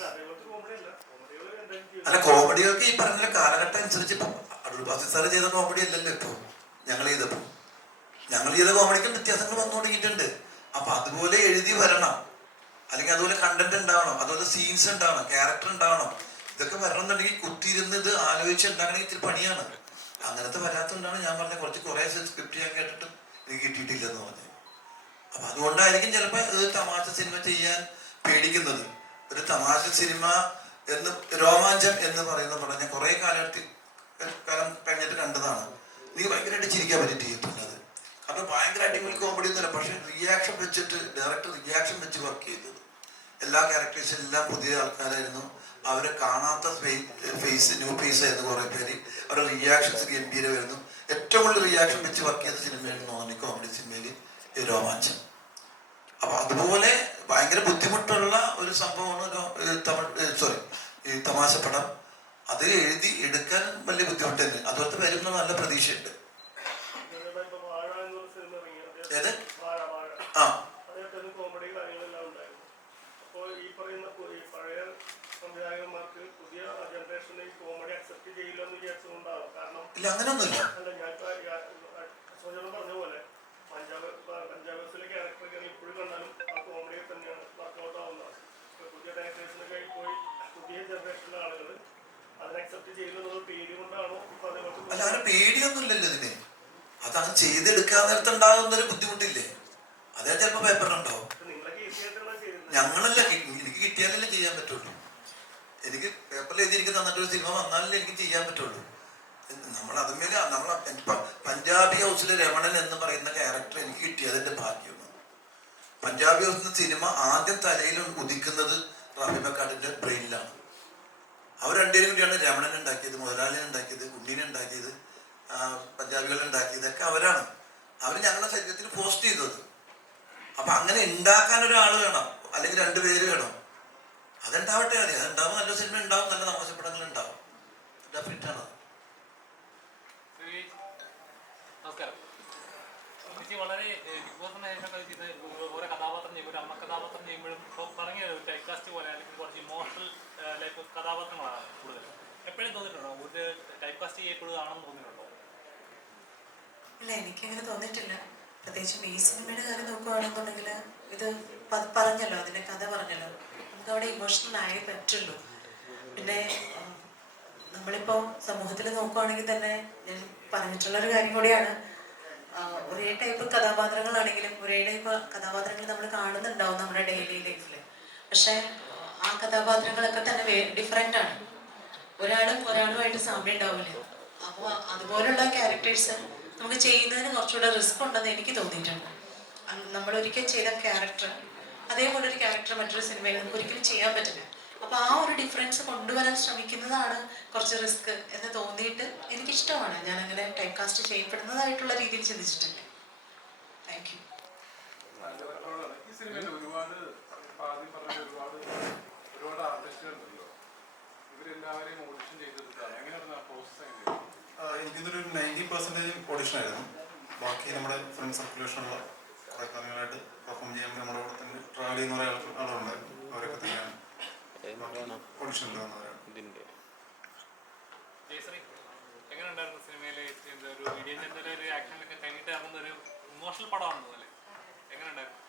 അതേപോലത്തെ കോമഡി അല്ല, കോമഡികൾ എന്തെങ്കിലും അല്ല, കോമഡികൾക്ക് ഈ പറഞ്ഞ കാലഘട്ടം അനുസരിച്ച് ഇപ്പം അടൂർബാസി സാറ് ചെയ്ത കോമഡി അല്ലല്ലോ ഇപ്പൊ ഞങ്ങൾ ചെയ്ത കോമഡിക്കും വ്യത്യാസങ്ങൾ വന്നു തുടങ്ങിയിട്ടുണ്ട്. അപ്പൊ അതുപോലെ എഴുതി വരണം, അല്ലെങ്കിൽ അതുപോലെ കണ്ടന്റ് ഉണ്ടാവണം, അതുപോലെ സീൻസ് ഉണ്ടാവണം, ക്യാരക്ടർ ഉണ്ടാവണം. ഇതൊക്കെ വരണം എന്നുണ്ടെങ്കിൽ കുത്തിയിരുന്ന് ഇത് ആലോചിച്ച് ഉണ്ടാക്കണമെങ്കിൽ ഇത്തിരി പണിയാണ്. അങ്ങനത്തെ വരാത്തതുകൊണ്ടാണ് ഞാൻ പറഞ്ഞത് കുറേ സ്ക്രിപ്റ്റ് ഞാൻ കേട്ടിട്ടും എനിക്ക് കിട്ടിയിട്ടില്ലെന്ന് പറഞ്ഞത്. അപ്പൊ അതുകൊണ്ടായിരിക്കും ചിലപ്പോൾ തമാശ സിനിമ ചെയ്യാൻ പേടിക്കുന്നത്. ഒരു തമാശ സിനിമ എന്ന് രോമാഞ്ചം എന്ന് പറയുന്ന പടം ഞാൻ കുറെ കാലം കഴിഞ്ഞിട്ട് കണ്ടതാണ്. എനിക്ക് ഭയങ്കരമായിട്ട് ചിരിക്കാൻ പറ്റിയിട്ടുള്ളത്. കാരണം ഭയങ്കര അടിപൊളി കോമഡി ഒന്നുമല്ല, പക്ഷെ റിയാക്ഷൻ വെച്ചിട്ട് ഡയറക്ടർ റിയാക്ഷൻ വെച്ച് വർക്ക് ചെയ്തത്. എല്ലാ ക്യാരക്ടേഴ്സും എല്ലാം പുതിയ ആൾക്കാരായിരുന്നു. അവരെ കാണാത്ത ഫേസ്, ന്യൂ ഫേസ് ആയിരുന്നു കുറെ പേര്. അവരുടെ റിയാക്ഷൻസ് ഗംഭീരമായിരുന്നു. ഏറ്റവും കൂടുതൽ റിയാക്ഷൻ വെച്ച് വർക്ക് ചെയ്ത സിനിമയായിരുന്നു തോന്നി കോമഡി സിനിമയിൽ രോമാഞ്ചം. അപ്പൊ അതുപോലെ ഭയങ്കര ബുദ്ധിമുട്ടുള്ള ഒരു സംഭവമാണ് ഈ തമാശപ്പടം. അത് എഴുതി എടുക്കാൻ വലിയ ബുദ്ധിമുട്ട് തന്നെ. അതുപോലത്തെ വരുന്ന നല്ല പ്രതീക്ഷയുണ്ട്. ഏത്? ആ, കോമഡി കാര്യങ്ങളെല്ലാം ഉണ്ടായിരുന്നു. അപ്പോൾ ഈ പറയുന്ന പഴയ സംവിധായകന്മാർക്ക് പുതിയ ജനറേഷന് ഈ കോമഡി അക്സെപ്റ്റ് ചെയ്യില്ല എന്ന് വിചാരിച്ചുകൊണ്ടാണ്. കാരണം ഇല്ല, അങ്ങനെയൊന്നുമില്ല. അല്ല, ഞാൻ പറഞ്ഞ പോലെ പഞ്ചാബിലെ ക്യാരക്ടറൊക്കെ ഇപ്പോഴും കണ്ടാലും ആ കോമഡി തന്നെയാണ് വർക്കൗട്ട് ആവുന്നത്. പുതിയ ഡയറക്ടേഴ്സിനൊക്കെ പോയി പുതിയ ജനറേഷനിലെ ആളുകൾ അതിനെ അക്സെപ്റ്റ് ചെയ്യുന്നത് പേടി കൊണ്ടാണോ? അല്ല, അങ്ങനെ പേടിയൊന്നുമില്ലല്ലോ ഇതിന്. അതങ്ങ് ചെയ്തെടുക്കാൻ നേരത്തെ ഉണ്ടാകുന്നൊരു ബുദ്ധിമുട്ടില്ലേ, അതേ ചിലപ്പോൾ പേപ്പറിലുണ്ടാവും. ഞങ്ങളല്ല, എനിക്ക് കിട്ടിയാലല്ലേ ചെയ്യാൻ പറ്റുള്ളൂ. എനിക്ക് പേപ്പറിൽ എഴുതിയിരിക്കും തന്നിട്ടൊരു സിനിമ വന്നാലല്ലേ എനിക്ക് ചെയ്യാൻ പറ്റുള്ളൂ. നമ്മൾ അതുമേലെ പഞ്ചാബി ഹൗസിലെ രമണൻ എന്ന് പറയുന്ന ക്യാരക്ടർ എനിക്ക് കിട്ടിയതിന്റെ ഭാഗ്യമാണ്. പഞ്ചാബി ഹൗസിന്റെ സിനിമ ആദ്യം തലയിൽ ഉദിക്കുന്നത് റാഫി ബക്കാട്ടിന്റെ ബ്രെയിനിലാണ്. അവർ രണ്ടുപേരും കൂടിയാണ് രമണൻ ഉണ്ടാക്കിയത്, മുതലാളിനെ ഉണ്ടാക്കിയത്, ഉണ്ണിനെ ഉണ്ടാക്കിയത്, പഞ്ചാബികളെ ഉണ്ടാക്കിയതൊക്കെ അവരാണ്. അവർ ഞങ്ങളുടെ ശരീരത്തിൽ പോസ്റ്റ് ചെയ്തത്. അപ്പൊ അങ്ങനെ ഉണ്ടാക്കാൻ ഒരാൾ വേണം, അല്ലെങ്കിൽ 2 പേര് വേണം. അതുണ്ടാവട്ടെ. അതുണ്ടാവും, നല്ല സിനിമ ഉണ്ടാവും, നല്ല തമാശപ്പടങ്ങൾ ഉണ്ടാവും. ഫിറ്റാണ്. നമസ്കാരം. ചേച്ചി വളരെ ബിഗ് ബോസിന് ശേഷം ഇത് ഓരോ കഥാപാത്രം ചെയ്യുമ്പോഴും അമ്മ കഥാപാത്രം ചെയ്യുമ്പോഴും ഇപ്പോൾ പറഞ്ഞ ടൈപ്പ് കാസ്റ്റ് പോലെ അല്ലെങ്കിൽ കുറച്ച് ഇമോഷണൽ ലൈഫ് കഥാപാത്രങ്ങളാണ് കൂടുതൽ. എപ്പോഴും തോന്നിയിട്ടുണ്ടോ ഒരു ടൈപ്പ് കാസ്റ്റ് ചെയ്യപ്പെടുകയാണെന്ന് തോന്നിയിട്ടുണ്ടോ? ഇല്ല, എനിക്കങ്ങനെ തോന്നിയിട്ടില്ല. പ്രത്യേകിച്ചും ഈ സിനിമയുടെ കാര്യം നോക്കുകയാണെന്നുണ്ടെങ്കിൽ ഇത് പറഞ്ഞല്ലോ, അതിൻ്റെ കഥ പറഞ്ഞല്ലോ, നമുക്ക് അവിടെ ഇമോഷണൽ ആയേ പറ്റുള്ളൂ. പിന്നെ നമ്മളിപ്പോൾ സമൂഹത്തിൽ നോക്കുകയാണെങ്കിൽ തന്നെ ഞാൻ പറഞ്ഞിട്ടുള്ളൊരു കാര്യം കൂടിയാണ്, ഒരേ ടൈപ്പ് കഥാപാത്രങ്ങളാണെങ്കിലും ഒരേ ടൈപ്പ് കഥാപാത്രങ്ങൾ നമ്മൾ കാണുന്നുണ്ടാവും നമ്മുടെ ഡെയിലി ലൈഫിൽ. പക്ഷേ ആ കഥാപാത്രങ്ങളൊക്കെ തന്നെ ഡിഫറെൻ്റ് ആണ്. ഒരാളുമായിട്ട് സാമ്യം ഉണ്ടാവില്ല. അപ്പോൾ അതുപോലുള്ള ക്യാരക്ടേഴ്സ് നമുക്ക് ചെയ്യുന്നതിന് കുറച്ചുകൂടെ റിസ്ക് ഉണ്ടെന്ന് എനിക്ക് തോന്നിയിട്ടുണ്ട്. നമ്മളൊരിക്കൽ ചെയ്ത ക്യാരക്ടർ അതേപോലെ ഒരു ക്യാരക്ടർ മറ്റൊരു സിനിമയിൽ നമുക്ക് ഒരിക്കലും ചെയ്യാൻ പറ്റില്ല. അപ്പോൾ ആ ഒരു ഡിഫറൻസ് കൊണ്ടുവരാൻ ശ്രമിക്കുന്നതാണ് കുറച്ച് റിസ്ക് എന്ന് തോന്നിയിട്ട് എനിക്കിഷ്ടമാണ്. ഞാൻ അങ്ങനെ ടൈപ്പ് കാസ്റ്റ് ചെയ്യപ്പെടുന്നതായിട്ടുള്ള രീതിയിൽ ചിന്തിച്ചിട്ടില്ല. Thank you. ഈ സിനിമയിൽ ഒരുപാട് ആദ്യം പറഞ്ഞ ഒരുപാട് ആർട്ടിസ്റ്റുകളുണ്ടല്ലോ, ഇവരെല്ലാവരെയും ഓഡിഷൻ ചെയ്തെടുത്താണ്. എങ്ങനെയാണ് പ്രോസസ്? എനിക്കിതൊരു 90% ഓഡിഷൻ ആയിരുന്നു. ബാക്കി നമ്മുടെ ഫ്രണ്ട് സർക്കുലേഷനുള്ള കുറേ കാര്യങ്ങളായിട്ട് പെർഫോം ചെയ്യാൻ നമ്മുടെ കൂടെ തന്നെ ട്രാവൽ ചെയ്യുന്ന കുറേ ആളുകളുണ്ടായിരുന്നു. അവരൊക്കെ തന്നെയാണ് ഓഡിഷനിൽ വന്നവരാണ്. ജയശ്രീ, എങ്ങനെയുണ്ടായിരുന്നു സിനിമയിലെ ഒരു മീഡിയം ചെറിയ ഒരു ആക്ഷനിലൊക്കെ കഴിഞ്ഞിട്ട് ഇറങ്ങുന്ന ഒരു ഇമോഷണൽ പടമാണെന്ന് അല്ലേ? എങ്ങനെയുണ്ടായിരുന്നു?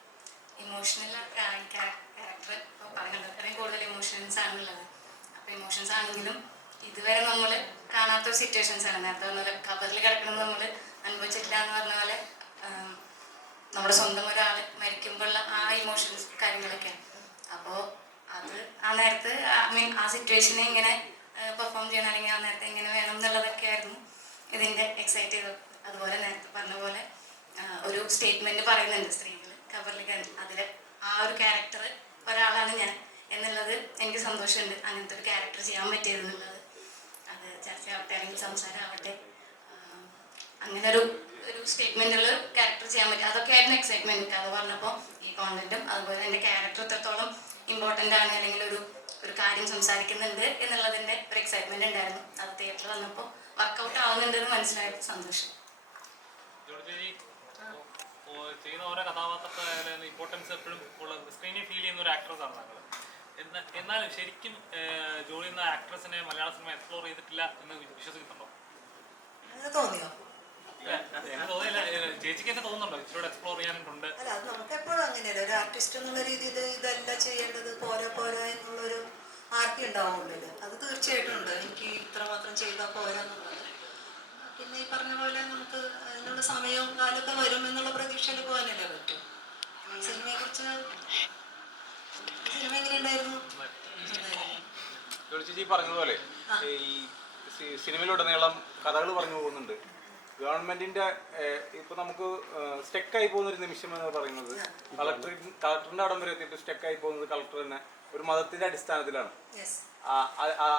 ഇമോഷണൽ ക്യാരക്ടർ ഇപ്പോൾ പറഞ്ഞല്ലോ, അത്രയും കൂടുതൽ ഇമോഷൻസ് ആണുള്ളത്. അപ്പോൾ ഇമോഷൻസ് ആണെങ്കിലും ഇതുവരെ നമ്മൾ കാണാത്തൊരു സിറ്റുവേഷൻസ് ആണ്. നേരത്തെ പറഞ്ഞ പോലെ കവറിൽ കിടക്കുന്നത് നമ്മൾ അനുഭവിച്ചിട്ടില്ല എന്ന് പറഞ്ഞ പോലെ നമ്മുടെ സ്വന്തം ഒരാൾ മരിക്കുമ്പോഴുള്ള ആ ഇമോഷൻസ് കാര്യങ്ങളൊക്കെയാണ്. അപ്പോൾ അത് ആ നേരത്ത് ആ സിറ്റുവേഷനെ ഇങ്ങനെ പെർഫോം ചെയ്യണം, അല്ലെങ്കിൽ ആ നേരത്തെ ഇങ്ങനെ വേണം എന്നുള്ളതൊക്കെ ആയിരുന്നു ഇതിൻ്റെ എക്സൈറ്റ് ചെയ്തത്. അതുപോലെ നേരത്തെ പറഞ്ഞ പോലെ ഒരു സ്റ്റേറ്റ്മെൻറ്റ് പറയുന്നുണ്ട് സ്ത്രീകൾ കവറിൽ, അതിൽ ആ ഒരു ക്യാരക്ടർ ഒരാളാണ് ഞാൻ എന്നുള്ളത് എനിക്ക് സന്തോഷമുണ്ട്. അങ്ങനത്തെ ഒരു ക്യാരക്ടർ ചെയ്യാൻ പറ്റിയതെന്നുള്ളത്, അത് ചർച്ചയാവട്ടെ അല്ലെങ്കിൽ സംസാരമാവട്ടെ, അങ്ങനെ ഒരു സ്റ്റേറ്റ്മെൻറ്റുള്ള ക്യാരക്ടർ ചെയ്യാൻ പറ്റും. അതൊക്കെ ആയിരുന്നു എക്സൈറ്റ്മെൻറ്റ്. കഥ പറഞ്ഞപ്പോൾ ഈ കോണ്ടന്റും അതുപോലെ എൻ്റെ ക്യാരക്ടർ എത്രത്തോളം ഇമ്പോർട്ടൻ്റ് ആണ്, അല്ലെങ്കിൽ ഒരു കാര്യം സംസാരിക്കുന്നുണ്ട് എന്നുള്ളതിൻ്റെ ഒരു എക്സൈറ്റ്മെൻറ്റ് ഉണ്ടായിരുന്നു. അത് തിയേറ്ററിൽ വന്നപ്പോൾ വർക്കൗട്ട് ആവുന്നുണ്ടെന്ന് മനസ്സിലായത് സന്തോഷം. ചെയ്യുന്ന ഓരോ കഥാപാത്രത്തെ ഇമ്പോർട്ടൻസ് എപ്പോഴും സ്ക്രീനിൽ ഫീൽ ചെയ്യുന്ന ഒരു ആക്ട്രസാണ് താങ്കൾ. എന്നാലും ശരിക്കും ജോലി എന്ന ആക്ട്രസിനെ മലയാള സിനിമ എക്സ്പ്ലോർ ചെയ്തിട്ടില്ല എന്ന് വിശ്വസിക്കുന്നുണ്ടോ? അങ്ങനെ തോന്നിയോ? എനിക്ക് തോന്നിയില്ല. ചേച്ചിക്ക് തന്നെ തോന്നുന്നുണ്ടോ ഇച്ചിലൂടെ എക്സ്പ്ലോർ ചെയ്യാനുണ്ട്? അല്ല, അത് നമുക്ക് എപ്പോഴും അങ്ങനെയല്ല. ഒരു ആർട്ടിസ്റ്റ് എന്നുള്ള രീതിയിൽ ഇതല്ല ചെയ്യേണ്ടത്, പോരാ എന്നുള്ളൊരു ആർത്തി ഉണ്ടാവുള്ളൂ. അത് തീർച്ചയായിട്ടും ഉണ്ട്. എനിക്ക് ഇത്രമാത്രം ചെയ്താൽ പോരാ എന്നുള്ളത്. പിന്നെ ഈ പറഞ്ഞ പോലെ നമുക്ക് അതിനുള്ള സമയവും കാലമൊക്കെ വരും എന്നുള്ള പ്രതീക്ഷയിൽ പോകാനല്ലേ പറ്റും. സിനിമയെക്കുറിച്ച് സിനിമ എങ്ങനെയുണ്ടായിരുന്നു? ചേച്ചി പറഞ്ഞതുപോലെ ഈ സിനിമയിലുടനീളം കഥകൾ പറഞ്ഞു പോകുന്നുണ്ട്. ഗവൺമെന്റിന്റെ ഇപ്പൊ നമുക്ക് സ്റ്റെക്കായി പോകുന്ന ഒരു നിമിഷം എന്ന് പറയുന്നത് കളക്ടറിന്റെ അടം വരെ എത്തിയിട്ട് സ്റ്റെക്കായി പോകുന്നത് കളക്ടർ തന്നെ ഒരു മതത്തിന്റെ അടിസ്ഥാനത്തിലാണ്.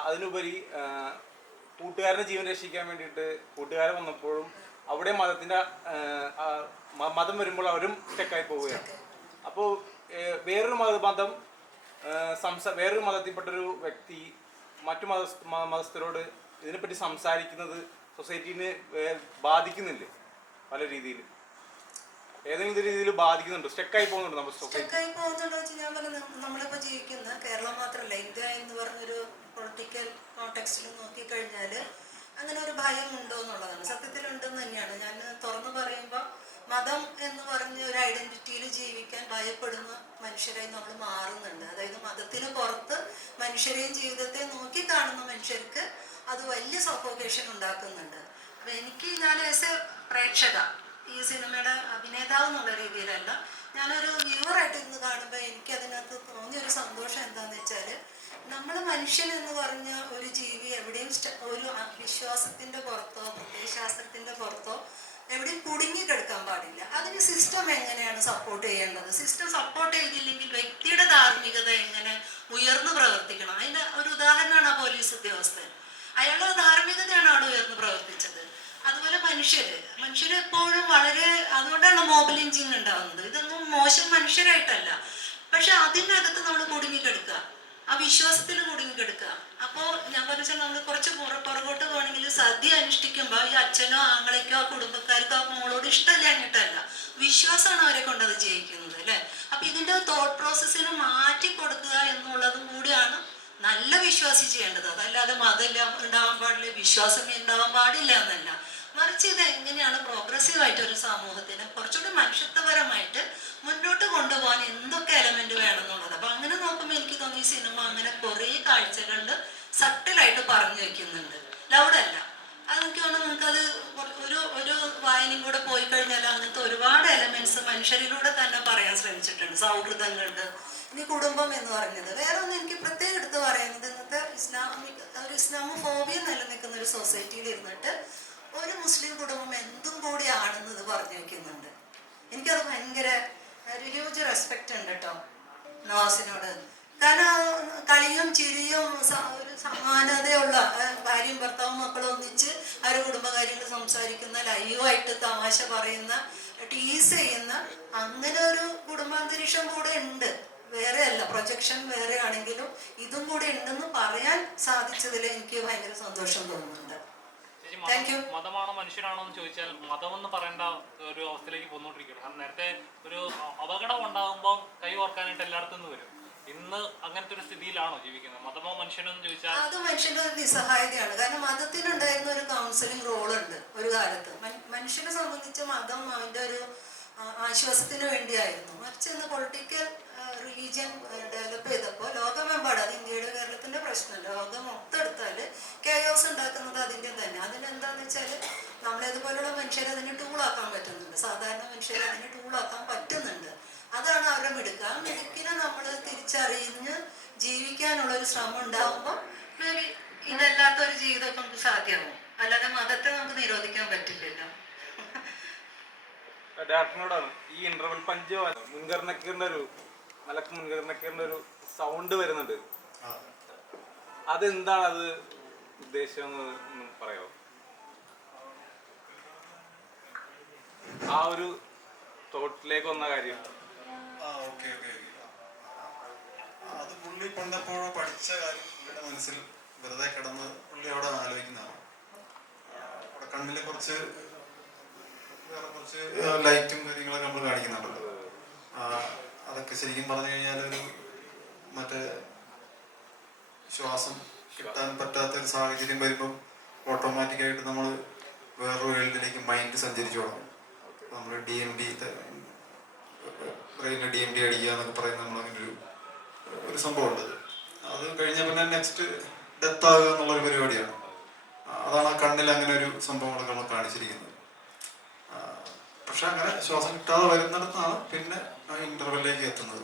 അതിനുപരി കൂട്ടുകാരന്റെ ജീവൻ രക്ഷിക്കാൻ വേണ്ടിയിട്ട് കൂട്ടുകാരൻ വന്നപ്പോഴും അവിടെ മതം വരുമ്പോൾ അവരും സ്റ്റെക്കായി പോവുകയാണ്. അപ്പോൾ വേറൊരു മതത്തിൽപ്പെട്ടൊരു വ്യക്തി മറ്റു മതസ്ഥരോട് ഇതിനെപ്പറ്റി സംസാരിക്കുന്നത് സൊസൈറ്റീനെ ബാധിക്കുന്നില്ലേ? പല രീതിയിൽ ഏതെങ്കിലും രീതിയിൽ ബാധിക്കുന്നുണ്ടോ? സ്റ്റെക്കായി പോകുന്നുണ്ടോ നമ്മുടെ സൊസൈറ്റി? സ്റ്റെക്കായി പോകുന്നുണ്ടോ വെച്ചാൽ ഞാൻ പറഞ്ഞത്, നമ്മളിപ്പോൾ ജീവിക്കുന്ന കേരളം മാത്രമല്ല, ഇന്ത്യ എന്ന് പറഞ്ഞൊരു പൊളിറ്റിക്കൽ കോണ്ടെക്സ്റ്റിൽ നോക്കിക്കഴിഞ്ഞാൽ അങ്ങനെ ഒരു ഭയം ഉണ്ടോ എന്നുള്ളതാണ്. സത്യത്തിലുണ്ടെന്ന് തന്നെയാണ്. ഞാൻ തുറന്നു പറയുമ്പോൾ മതം എന്ന് പറഞ്ഞ ഒരു ഐഡന്റിറ്റിയിൽ ജീവിക്കാൻ ഭയപ്പെടുന്ന മനുഷ്യരായി നമ്മൾ മാറുന്നുണ്ട്. അതായത് മതത്തിന് പുറത്ത് മനുഷ്യരെയും ജീവിതത്തെ നോക്കി കാണുന്ന മനുഷ്യർക്ക് അത് വലിയ സഫോക്കേഷൻ ഉണ്ടാക്കുന്നുണ്ട്. അപ്പം ഞാൻ ആസ് എ പ്രേക്ഷക, ഈ സിനിമയുടെ അഭിനേതാവ് എന്നുള്ള രീതിയിലല്ല, ഞാനൊരു വ്യൂവറായിട്ട് ഇന്ന് കാണുമ്പോൾ എനിക്കതിനകത്ത് തോന്നിയൊരു സന്തോഷം എന്താണെന്ന് വെച്ചാൽ, നമ്മൾ മനുഷ്യൻ എന്ന് പറഞ്ഞ ഒരു ജീവി എവിടെയും ഒരു വിശ്വാസത്തിൻ്റെ പുറത്തോ പ്രത്യയശാസ്ത്രത്തിൻ്റെ പുറത്തോ എവിടെയും കുടുങ്ങിക്കിടക്കാൻ പാടില്ല. അതിന് സിസ്റ്റം എങ്ങനെയാണ് സപ്പോർട്ട് ചെയ്യേണ്ടത്? സിസ്റ്റം സപ്പോർട്ട് ചെയ്തില്ലെങ്കിൽ വ്യക്തിയുടെ ധാർമ്മികത എങ്ങനെ ഉയർന്നു പ്രവർത്തിക്കണം? അതിൻ്റെ ഒരു ഉദാഹരണമാണ് ആ പോലീസ് ഉദ്യോഗസ്ഥൻ. അയാളുടെ ധാർമ്മികതയാണ് അവിടെ ഉയർന്നു പ്രവർത്തിച്ചത്. അതുപോലെ മനുഷ്യരെപ്പോഴും വളരെ, അതുകൊണ്ടാണ് മോബ് ലിഞ്ചിങ് ഉണ്ടാകുന്നത്. ഇതൊന്നും മോശം മനുഷ്യരായിട്ടല്ല, പക്ഷെ അതിനകത്ത് നമ്മൾ കുടുങ്ങിക്കെടുക്കുക, ആ വിശ്വാസത്തിൽ കുടുങ്ങിക്കെടുക്കുക. അപ്പോൾ ഞാൻ പറഞ്ഞാൽ നമ്മൾ കുറച്ച് പുറകോട്ട് പോകണമെങ്കിൽ സദ്യ അനുഷ്ഠിക്കുമ്പോൾ ഈ അച്ഛനോ ആങ്ങളേക്കോ ആ കുടുംബക്കാർക്കോ ആ മോളോട് ഇഷ്ടമല്ലാഞ്ഞിട്ടല്ല, വിശ്വാസമാണ് അവരെ കൊണ്ടത് ചെയ്യിക്കുന്നത്, അല്ലേ? അപ്പം ഇതിൻ്റെ തോട്ട് പ്രോസസ്സിന് മാറ്റി കൊടുക്കുക എന്നുള്ളതും കൂടിയാണ് നല്ല വിശ്വാസി ചെയ്യേണ്ടത്. അതല്ലാതെ മതം ഉണ്ടാവാൻ പാടില്ല, വിശ്വാസം ഉണ്ടാവാൻ പാടില്ല എന്നല്ല. മറിച്ച് ഇത് എങ്ങനെയാണ് പ്രോഗ്രസീവായിട്ട് ഒരു സമൂഹത്തിന് കുറച്ചുകൂടി മനുഷ്യത്വപരമായിട്ട് മുന്നോട്ട് കൊണ്ടുപോകാൻ എന്തൊക്കെ എലമെന്റ് വേണമെന്നുള്ളത്. അപ്പം അങ്ങനെ നോക്കുമ്പോൾ എനിക്ക് തോന്നി ഈ സിനിമ അങ്ങനെ കുറേ കാഴ്ചകളിൽ സട്ടിലായിട്ട് പറഞ്ഞു വെക്കുന്നുണ്ട്, ലൗഡല്ല. അതെനിക്ക് തോന്നുന്നു നമുക്കത് ഒരു വായനയും കൂടെ പോയി കഴിഞ്ഞാൽ അങ്ങനത്തെ ഒരുപാട് എലമെന്റ്സ് മനുഷ്യരിലൂടെ തന്നെ പറയാൻ ശ്രമിച്ചിട്ടുണ്ട്. സൗഹൃദങ്ങളുണ്ട്. ഇനി കുടുംബം എന്ന് പറഞ്ഞത് വേറെ ഒന്ന് എനിക്ക് പ്രത്യേകം എടുത്ത് പറയുന്നത്, ഇന്നത്തെ ഇസ്ലാമോഫോബിയ നിലനിൽക്കുന്ന ഒരു സൊസൈറ്റിയിൽ ഇരുന്നിട്ട് ഒരു മുസ്ലിം കുടുംബം എന്തും കൂടിയാണെന്നത് പറഞ്ഞു വെക്കുന്നുണ്ട്. എനിക്കത് ഭയങ്കര ഒരു ഹ്യൂജ് റെസ്പെക്റ്റ് ഉണ്ട് കേട്ടോ നവാസിനോട്. കാരണം കളിയും ചിരിയും ഒരു സമാനതയുള്ള ഭാര്യയും ഭർത്താവും മക്കളും ഒന്നിച്ച് അവരുടെ കുടുംബകാര്യങ്ങൾ സംസാരിക്കുന്ന, ലൈവായിട്ട് തമാശ പറയുന്ന, ടീസ് ചെയ്യുന്ന അങ്ങനെ ഒരു കുടുംബാന്തരീക്ഷം കൂടെ ഉണ്ട്. വേറെ അല്ല, പ്രൊജക്ഷൻ വേറെ ആണെങ്കിലും ഇതും കൂടെ ഉണ്ടെന്ന് പറയാൻ സാധിച്ചതിൽ എനിക്ക് ഭയങ്കര സന്തോഷം തോന്നുന്നുണ്ട്. Thank you. മതമാണോ മനുഷ്യനാണോ എന്ന് ചോദിച്ചാൽ മതം എന്ന് പറയേണ്ട ഒരു അവസ്ഥയിലേക്ക് പോന്നുകൊണ്ടിരിക്കുകയാണ്. കാരണം നേരത്തെ ഒരു അപകടം ഉണ്ടാകുമ്പോൾ കൈ ഓർക്കാനായിട്ട് എല്ലായിടത്തും നിന്ന് വരും. ഇന്ന് അങ്ങനത്തെ ഒരു സ്ഥിതിയിലാണോ ജീവിക്കുന്നത്? മതമോ മനുഷ്യനോ എന്ന് ചോദിച്ചാൽ അത് മനുഷ്യന്റെ ഒരു നിസ്സഹായതയാണ്. കാരണം മതത്തിനുണ്ടായിരുന്ന ഒരു കൗൺസിലിംഗ് റോളുണ്ട് ഒരു കാലത്ത്. മനുഷ്യനെ സംബന്ധിച്ച് മതം അവന്റെ ഒരു ആശ്വാസത്തിന് വേണ്ടിയായിരുന്നു. മറിച്ച് ഇന്ന് പൊളിറ്റിക്കൽ റിലീജിയൻ ഡെവലപ്പ് ചെയ്തപ്പോൾ ലോകമെമ്പാടും, അത് ഇന്ത്യയുടെ കേരളത്തിന്റെ പ്രശ്നം, ലോകം മൊത്തം എടുത്താൽ കെയോസ് ഉണ്ടാക്കുന്നത് അതിൻ്റെ തന്നെ. അതിനെന്താന്ന് വെച്ചാൽ നമ്മളേതുപോലുള്ള മനുഷ്യരെ അതിന് ടൂളാക്കാൻ പറ്റുന്നുണ്ട്. സാധാരണ മനുഷ്യരെ അതിന് ടൂളാക്കാൻ പറ്റുന്നുണ്ട്. അതാണ് അവരുടെ മിടുക്ക്. ആ മിടുക്കിനെ നമ്മൾ തിരിച്ചറിഞ്ഞ് ജീവിക്കാനുള്ളൊരു ശ്രമം ഉണ്ടാകുമ്പോൾ ഇതല്ലാത്തൊരു ജീവിതമൊക്കെ നമുക്ക് സാധ്യമാവും. അല്ലാതെ മതത്തെ നമുക്ക് നിരോധിക്കാൻ പറ്റില്ലല്ലോ. ഡയറക്ടറിനോടാണ് ഈ ഇന്റർവെൽ പഞ്ച് മുൻഗണനക്കീറിന്റെ ഒരു സൗണ്ട് വരുന്നുണ്ട്. അതെന്താണ് അത് ഉദ്ദേശം പറയാമോ? ആ ഒരു തോട്ടിലേക്ക് വന്ന കാര്യം. അത് പുള്ളി പണ്ടെപ്പോഴോ പഠിച്ച കാര്യം പുള്ളിയുടെ മനസ്സിൽ വെറുതെ കിടന്ന് പുള്ളി അവിടെ ആലോചിക്കുന്നതാണ്. അവിടെ കണ്ണിലെ കുറച്ച് വേറെ കുറച്ച് ലൈറ്റും കാര്യങ്ങളൊക്കെ നമ്മൾ കാണിക്കുന്നുണ്ടല്ലോ. അതൊക്കെ ശരിക്കും പറഞ്ഞു കഴിഞ്ഞാൽ ഒരു മറ്റേ ശ്വാസം കിട്ടാൻ പറ്റാത്ത ഒരു സാഹചര്യം വരുമ്പം ഓട്ടോമാറ്റിക്കായിട്ട് നമ്മൾ വേറൊരു വേൾഡിലേക്ക് മൈൻഡ് സഞ്ചരിച്ചു തുടങ്ങും. നമ്മൾ DMD ബ്രെയിനിൽ DMD അടിക്കുക എന്നൊക്കെ പറയുന്ന നമ്മളങ്ങനെ ഒരു സംഭവമുണ്ട്. അത് കഴിഞ്ഞാൽ പിന്നെ നെക്സ്റ്റ് ഡെത്ത് ആകുക എന്നുള്ളൊരു പരിപാടിയാണ്. അതാണ് ആ കണ്ണിൽ അങ്ങനെ ഒരു സംഭവങ്ങളൊക്കെ നമ്മൾ കാണിച്ചിരിക്കുന്നത്. പക്ഷെ അങ്ങനെ ശ്വാസം കിട്ടാതെ വരുന്നിടത്താണ് പിന്നെ ആ ഇന്റർവെല്ലിലേക്ക് എത്തുന്നത്.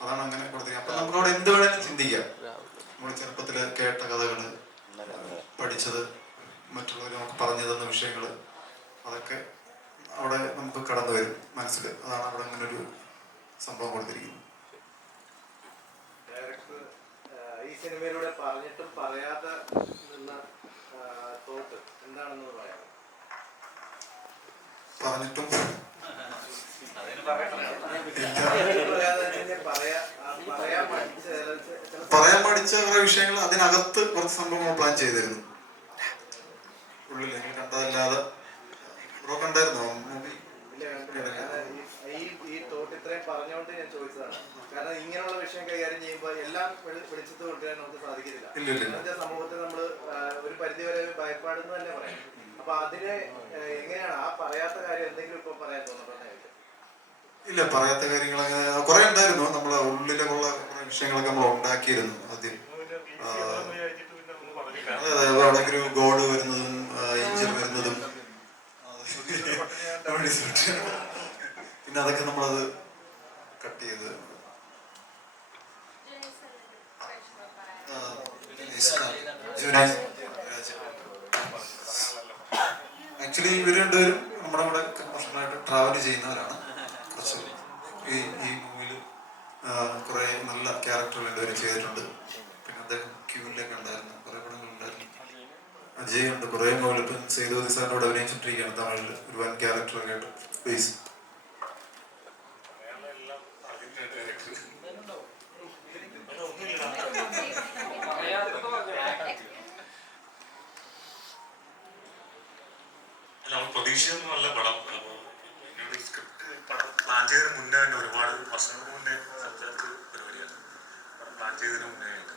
അതാണ് അങ്ങനെ കൊടുത്തിരിക്കുന്നത്. അപ്പൊ നമുക്കവിടെ എന്ത് വേണേലും ചിന്തിക്കാം. നമ്മൾ ചെറുപ്പത്തിൽ കേട്ട കഥകൾ, പഠിച്ചത്, മറ്റുള്ളവർ നമുക്ക് പറഞ്ഞു തന്ന വിഷയങ്ങൾ, അതൊക്കെ അവിടെ നമുക്ക് കടന്നു വരും മനസ്സിൽ. അതാണ് അവിടെ അങ്ങനെ ഒരു സംഭവം കൊടുത്തിരിക്കുന്നത്. ഡയറക്ടർ ഈ സിനിമയിലൂടെ പറഞ്ഞിട്ടും പറയാതെ നിന്ന തോട്ട് എന്താണെന്ന് പറയാം. പറഞ്ഞിട്ടും പറയാൻ പഠിച്ച കുറെ വിഷയങ്ങൾ അതിനകത്ത് കുറച്ച് സംഭവങ്ങൾ പ്ലാൻ ചെയ്തിരുന്നു ഉള്ളിൽ. നിങ്ങൾ കണ്ടതല്ലാതെ ബ്രോ കണ്ടായിരുന്നോ മൂവി? ഈ തോട്ട് ഇത്രയും പറഞ്ഞുകൊണ്ട് ഞാൻ ചോദിച്ചതാണ്. കാരണം ഇങ്ങനെയുള്ള വിഷയം കൈകാര്യം ചെയ്യുമ്പോൾ എല്ലാം വെളിച്ചത്ത് കൊണ്ടുവരാൻ നമുക്ക് സാധിക്കുന്നില്ല. ഇന്നത്തെ സമൂഹത്തിൽ നമ്മൾ ഒരു പരിധിവരെ ഭയപ്പാടെന്ന് തന്നെ പറയാം. അപ്പൊ അതിനെ എങ്ങനെയാണ് ആ പറയാത്ത കാര്യം എന്തെങ്കിലും ഇപ്പൊ പറയാൻ തോന്നുന്നത്? ഇല്ല, പറയാത്ത കാര്യങ്ങൾ അങ്ങനെ കുറെ ഉണ്ടായിരുന്നു. നമ്മളെ ഉള്ളിലുള്ള കുറെ വിഷയങ്ങളൊക്കെ നമ്മൾ ഉണ്ടാക്കിയിരുന്നു ആദ്യം. അതായത് അവിടെ ഒരു ഗോഡ് വരുന്നതും ഏഞ്ചൽ വരുന്നതും പിന്നെ അതൊക്കെ നമ്മളത് കട്ട് ചെയ്ത് ആക്ച്വലി ഇവർ രണ്ടുപേരും നമ്മുടെ കൂടെ വർഷങ്ങളായിട്ട് ട്രാവൽ ചെയ്യുന്നവരാണ്. കുറച്ച് ഈ മൂവിയിൽ കുറെ നല്ല ക്യാരക്ടർ രണ്ടുപേരും ചെയ്തിട്ടുണ്ട്. പിന്നെ അദ്ദേഹം ക്യൂവിലൊക്കെ ഉണ്ടായിരുന്നു, കുറെ പടങ്ങളുണ്ടായിരുന്നു. അജയ് ഉണ്ട്, കുറെ മൂവിൽ ഇപ്പം സേതുപതി സാറിനോട് അഭിനയിച്ചിട്ടിരിക്കുകയാണ് തമിഴിൽ ഒരു വൻ ക്യാരക്ടറൊക്കെ ആയിട്ട്. പ്ലീസ്. നമ്മൾ പ്രതീക്ഷിച്ചൊന്നും നല്ല പടം. അപ്പോൾ എന്നോട് സ്ക്രിപ്റ്റ് പടം പ്ലാൻ ചെയ്തതിന് മുന്നേ തന്നെ ഒരുപാട് വർഷങ്ങൾക്ക് മുന്നേ സംസാരിച്ച പരിപാടിയാണ്. പടം പ്ലാൻ ചെയ്തതിന് മുന്നേ ആയിട്ട്.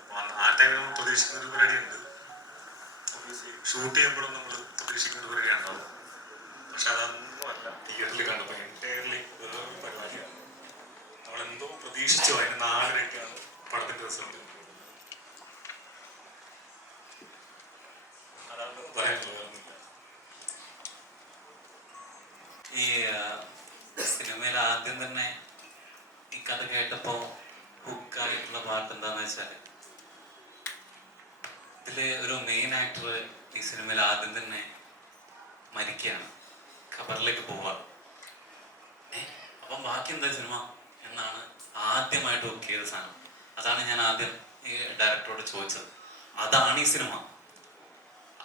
അപ്പോൾ ആ ടൈമിൽ നമ്മൾ പ്രതീക്ഷിക്കുന്ന ഒരു പരിപാടിയുണ്ട്. ഷൂട്ട് ചെയ്യുമ്പോഴും നമ്മൾ പ്രതീക്ഷിക്കുന്ന ഒരു പരിപാടി ഉണ്ടാവും. പക്ഷെ അതൊന്നും അല്ല തിയേറ്ററിൽ കണ്ടപ്പോൾ എൻറ്റയർലി വേറൊരു പരിപാടിയാണ്. നമ്മളെന്തോ പ്രതീക്ഷിച്ചോ അതിന് 4 പടത്തിൻ്റെ റിസൾട്ട്. അതാണ് പറയാനുള്ളത്. ഈ സിനിമയിൽ ആദ്യം തന്നെ ഈ കഥ കേട്ടപ്പോൾ ഹുക്കായിട്ടുള്ള പാട്ട് എന്താന്ന് വെച്ചാൽ, ഇതില് ഒരു മെയിൻ ആക്ടർ ഈ സിനിമയിൽ ആദ്യം തന്നെ മരിക്കുകയാണ്, ഖബറിലേക്ക് പോവാണ്. അപ്പം ബാക്കി എന്താ സിനിമ എന്നാണ് ആദ്യമായിട്ട് ഹുക്ക് ചെയ്ത സാധനം. അതാണ് ഞാൻ ആദ്യം ഈ ഡയറക്ടറോട് ചോദിച്ചത്. അതാണ് ഈ സിനിമ.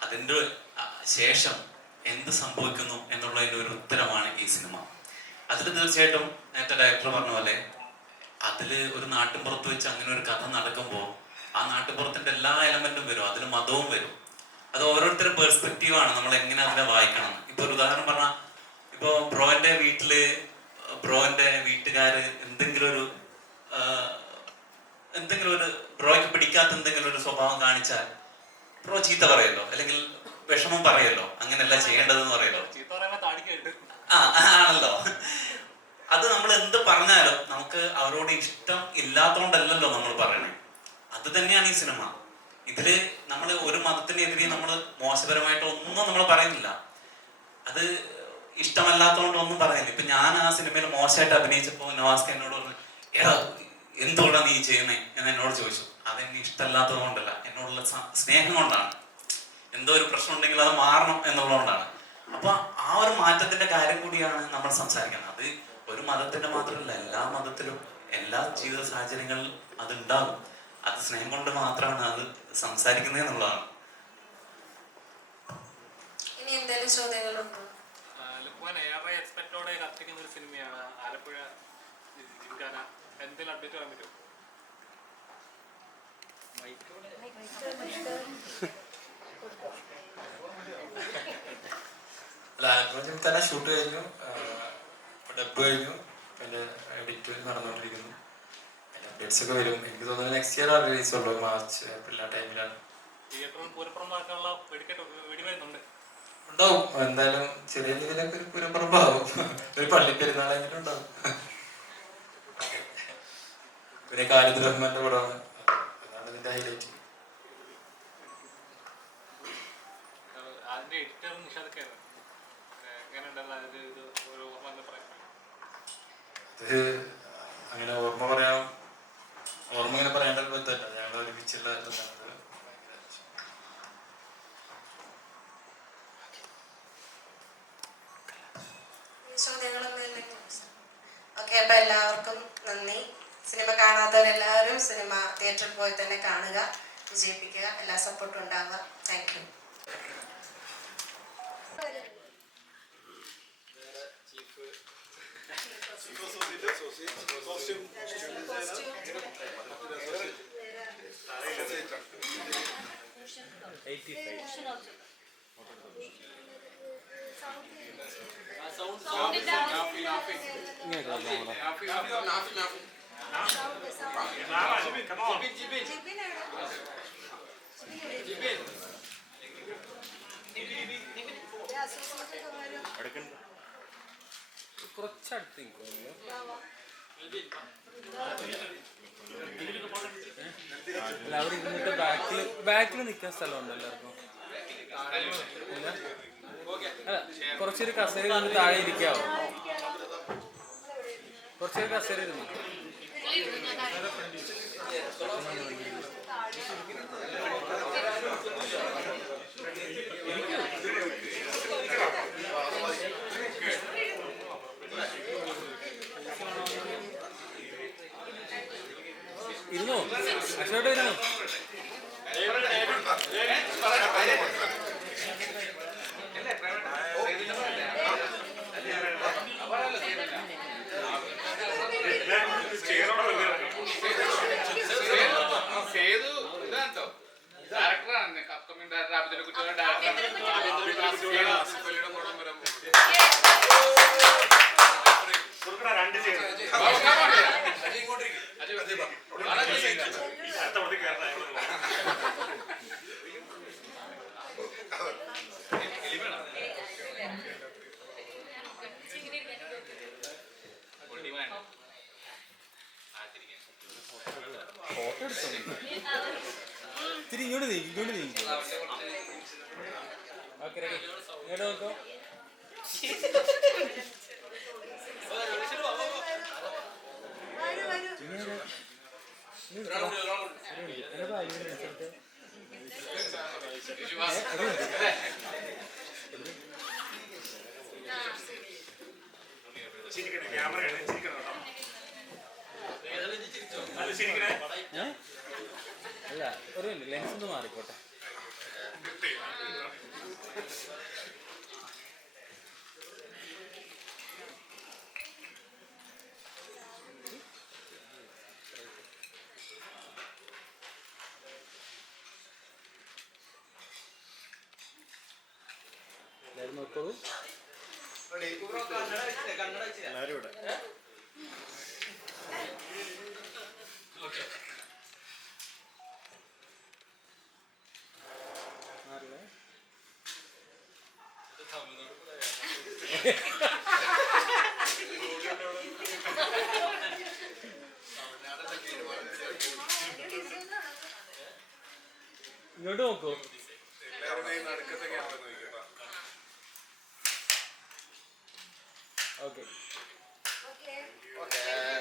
അതിൻ്റെ ശേഷം എന്ത് സംഭവിക്കുന്നു എന്നുള്ളതിൻ്റെ ഒരു ഉത്തരമാണ് ഈ സിനിമ. അതിൽ തീർച്ചയായിട്ടും നേരത്തെ ഡയറക്ടർ പറഞ്ഞ പോലെ അതിൽ ഒരു നാട്ടിൻപുറത്ത് വെച്ച് അങ്ങനെ ഒരു കഥ നടക്കുമ്പോൾ ആ നാട്ടിൻപുറത്തിൻ്റെ എല്ലാ എലമെന്റും വരും, അതിൽ മതവും വരും. അത് ഓരോരുത്തർ ഓരോരുത്തരുടെ പെർസ്പെക്റ്റീവാണ് നമ്മൾ എങ്ങനെ അതിനെ വായിക്കണം. ഇപ്പൊ ഒരു ഉദാഹരണം പറഞ്ഞാൽ, ഇപ്പൊ ബ്രോന്റെ വീട്ടില് ബ്രോന്റെ വീട്ടുകാര് എന്തെങ്കിലും ഒരു ബ്രോയ്ക്ക് പിടിക്കാത്ത എന്തെങ്കിലും ഒരു സ്വഭാവം കാണിച്ചാൽ ബ്രോ ചീത്ത പറയല്ലോ, അല്ലെങ്കിൽ വിഷമം പറയല്ലോ, അങ്ങനെയല്ല ചെയ്യേണ്ടതെന്ന് പറയല്ലോ. ആണല്ലോ. അത് നമ്മൾ എന്ത് പറഞ്ഞാലും നമുക്ക് അവരോട് ഇഷ്ടം ഇല്ലാത്തതുകൊണ്ടല്ലല്ലോ നമ്മൾ പറയണേ. അത് തന്നെയാണ് ഈ സിനിമ. ഇതില് നമ്മൾ ഒരു മതത്തിനെതിരെ നമ്മൾ മോശപരമായിട്ട് ഒന്നും നമ്മൾ പറയുന്നില്ല. അത് ഇഷ്ടമല്ലാത്തതുകൊണ്ടൊന്നും പറയുന്നില്ല. ഇപ്പൊ ഞാൻ ആ സിനിമയിൽ മോശമായിട്ട് അഭിനയിച്ചപ്പോ നവാസ്ക എന്നോട് പറഞ്ഞു, എടാ എന്തുകൊണ്ടാണ് നീ ചെയ്യുന്നേ എന്ന് എന്നോട് ചോദിച്ചു. അതെന്നെ ഇഷ്ടമല്ലാത്തത് കൊണ്ടല്ല, എന്നോടുള്ള സ്നേഹം കൊണ്ടാണ്. എന്തോ ഒരു പ്രശ്നം ഉണ്ടെങ്കിൽ അത് മാറണം എന്നുള്ളതുകൊണ്ടാണ്. അപ്പൊ ആ ഒരു മാറ്റത്തിന്റെ കാര്യം കൂടിയാണ് നമ്മൾ സംസാരിക്കുന്നത്. അത് ഒരു മതത്തിന്റെ മാത്രമല്ല, എല്ലാ മതത്തിലും എല്ലാ ജീവിത സാഹചര്യങ്ങളിലും അതുണ്ടാകും. അത് സ്നേഹം കൊണ്ട് മാത്രമാണ് അത് സംസാരിക്കുന്നത് എന്നുള്ളതാണ്. ഇനി എന്തെങ്കിലും ചോദ്യങ്ങളുണ്ടോ? ഏറെ എക്സ്പെക്റ്റോടെ കത്തിക്കുന്ന ഒരു സിനിമയാണ് ആലപ്പുഴ ജിംഖാന. എന്തെങ്കിലും അപ്ഡേറ്റ് പറയാൻ പറ്റുമോ? ആലപ്പുഴ ജിംഖാന ഷൂട്ട് കഴിഞ്ഞു, ഡബ് കഴിഞ്ഞു, പിന്നെ എഡിറ്റ് നടന്നുകൊണ്ടിരിക്കുന്നു. അതിന്റെ അപ്ഡേറ്റ്സ് ഒക്കെ വരും. എനിക്ക് തോന്നുന്നത് നെക്സ്റ്റ് ഇയർ ആണ് റിലീസ് ഉള്ളൂ, മാർച്ച് ഏപ്രിൽ ആ ടൈമിലാണ്. ഉണ്ടാവും എന്തായാലും, ചെറിയ രീതിയിലൊക്കെ ഒരു പൂരപ്പുറമ്പാവും, ഒരു പള്ളിപ്പെരുന്നാളെങ്കിലും ഉണ്ടാവും. പിന്നെ ഖാലിദ് റഹ്മാന്റെ പടമാണ്, അതാണ് ഇതിന്റെ ഹൈലൈറ്റ്. അങ്ങനെ ഓർമ്മ ഇങ്ങനെ പറയേണ്ട ഒരു ബന്ധമല്ല, ഞങ്ങൾ ഒരുമിച്ചുള്ള ബന്ധമാണ്. ഓക്കെ, അപ്പൊ എല്ലാവർക്കും നന്ദി. സിനിമ കാണാത്തവരെല്ലാവരും സിനിമ തിയേറ്ററിൽ പോയി തന്നെ കാണുക, വിജയിപ്പിക്കുക, എല്ലാ സപ്പോർട്ടും ഉണ്ടാവുക. Thank you. കുറച്ചടുത്ത് അല്ല, അവിടെ ഇരുന്നിട്ട് ബാക്കിൽ നിൽക്കാൻ സ്ഥലമുണ്ട് എല്ലാവർക്കും. അല്ല, കുറച്ചൊരു കസേര ഇരുന്ന് താഴെ ഇരിക്കാവോ? കുറച്ചൊരു കസേര ഇരുന്നു. ഇരുന്നോ? അക്ഷയോട്ട് ഇരുന്നോ? ഡയറക്ടറാണ്, അപ്കമിംഗ് ഡയറക്ടർ അഭിജിന്റെ കുട്ടിയുടെ ഇത്തിരി ഇങ്ങോട്ട് നീക്കി. Okay, ready. ഇങ്ങോട്ട് നോക്കോ. അല്ല, ഒരു ലെൻസ് ഒന്ന് മാറിക്കോട്ടെ. എല്ലാവരും നോക്കോളൂ. എല്ലാവരും ഇവിടെ ഇങ്ങോട്ട് നോക്കൂ. എല്ലാവരും ഈ നടുക്കത്തെ ക്യാമറ നോക്കിയോ. ഓക്കെ. Okay.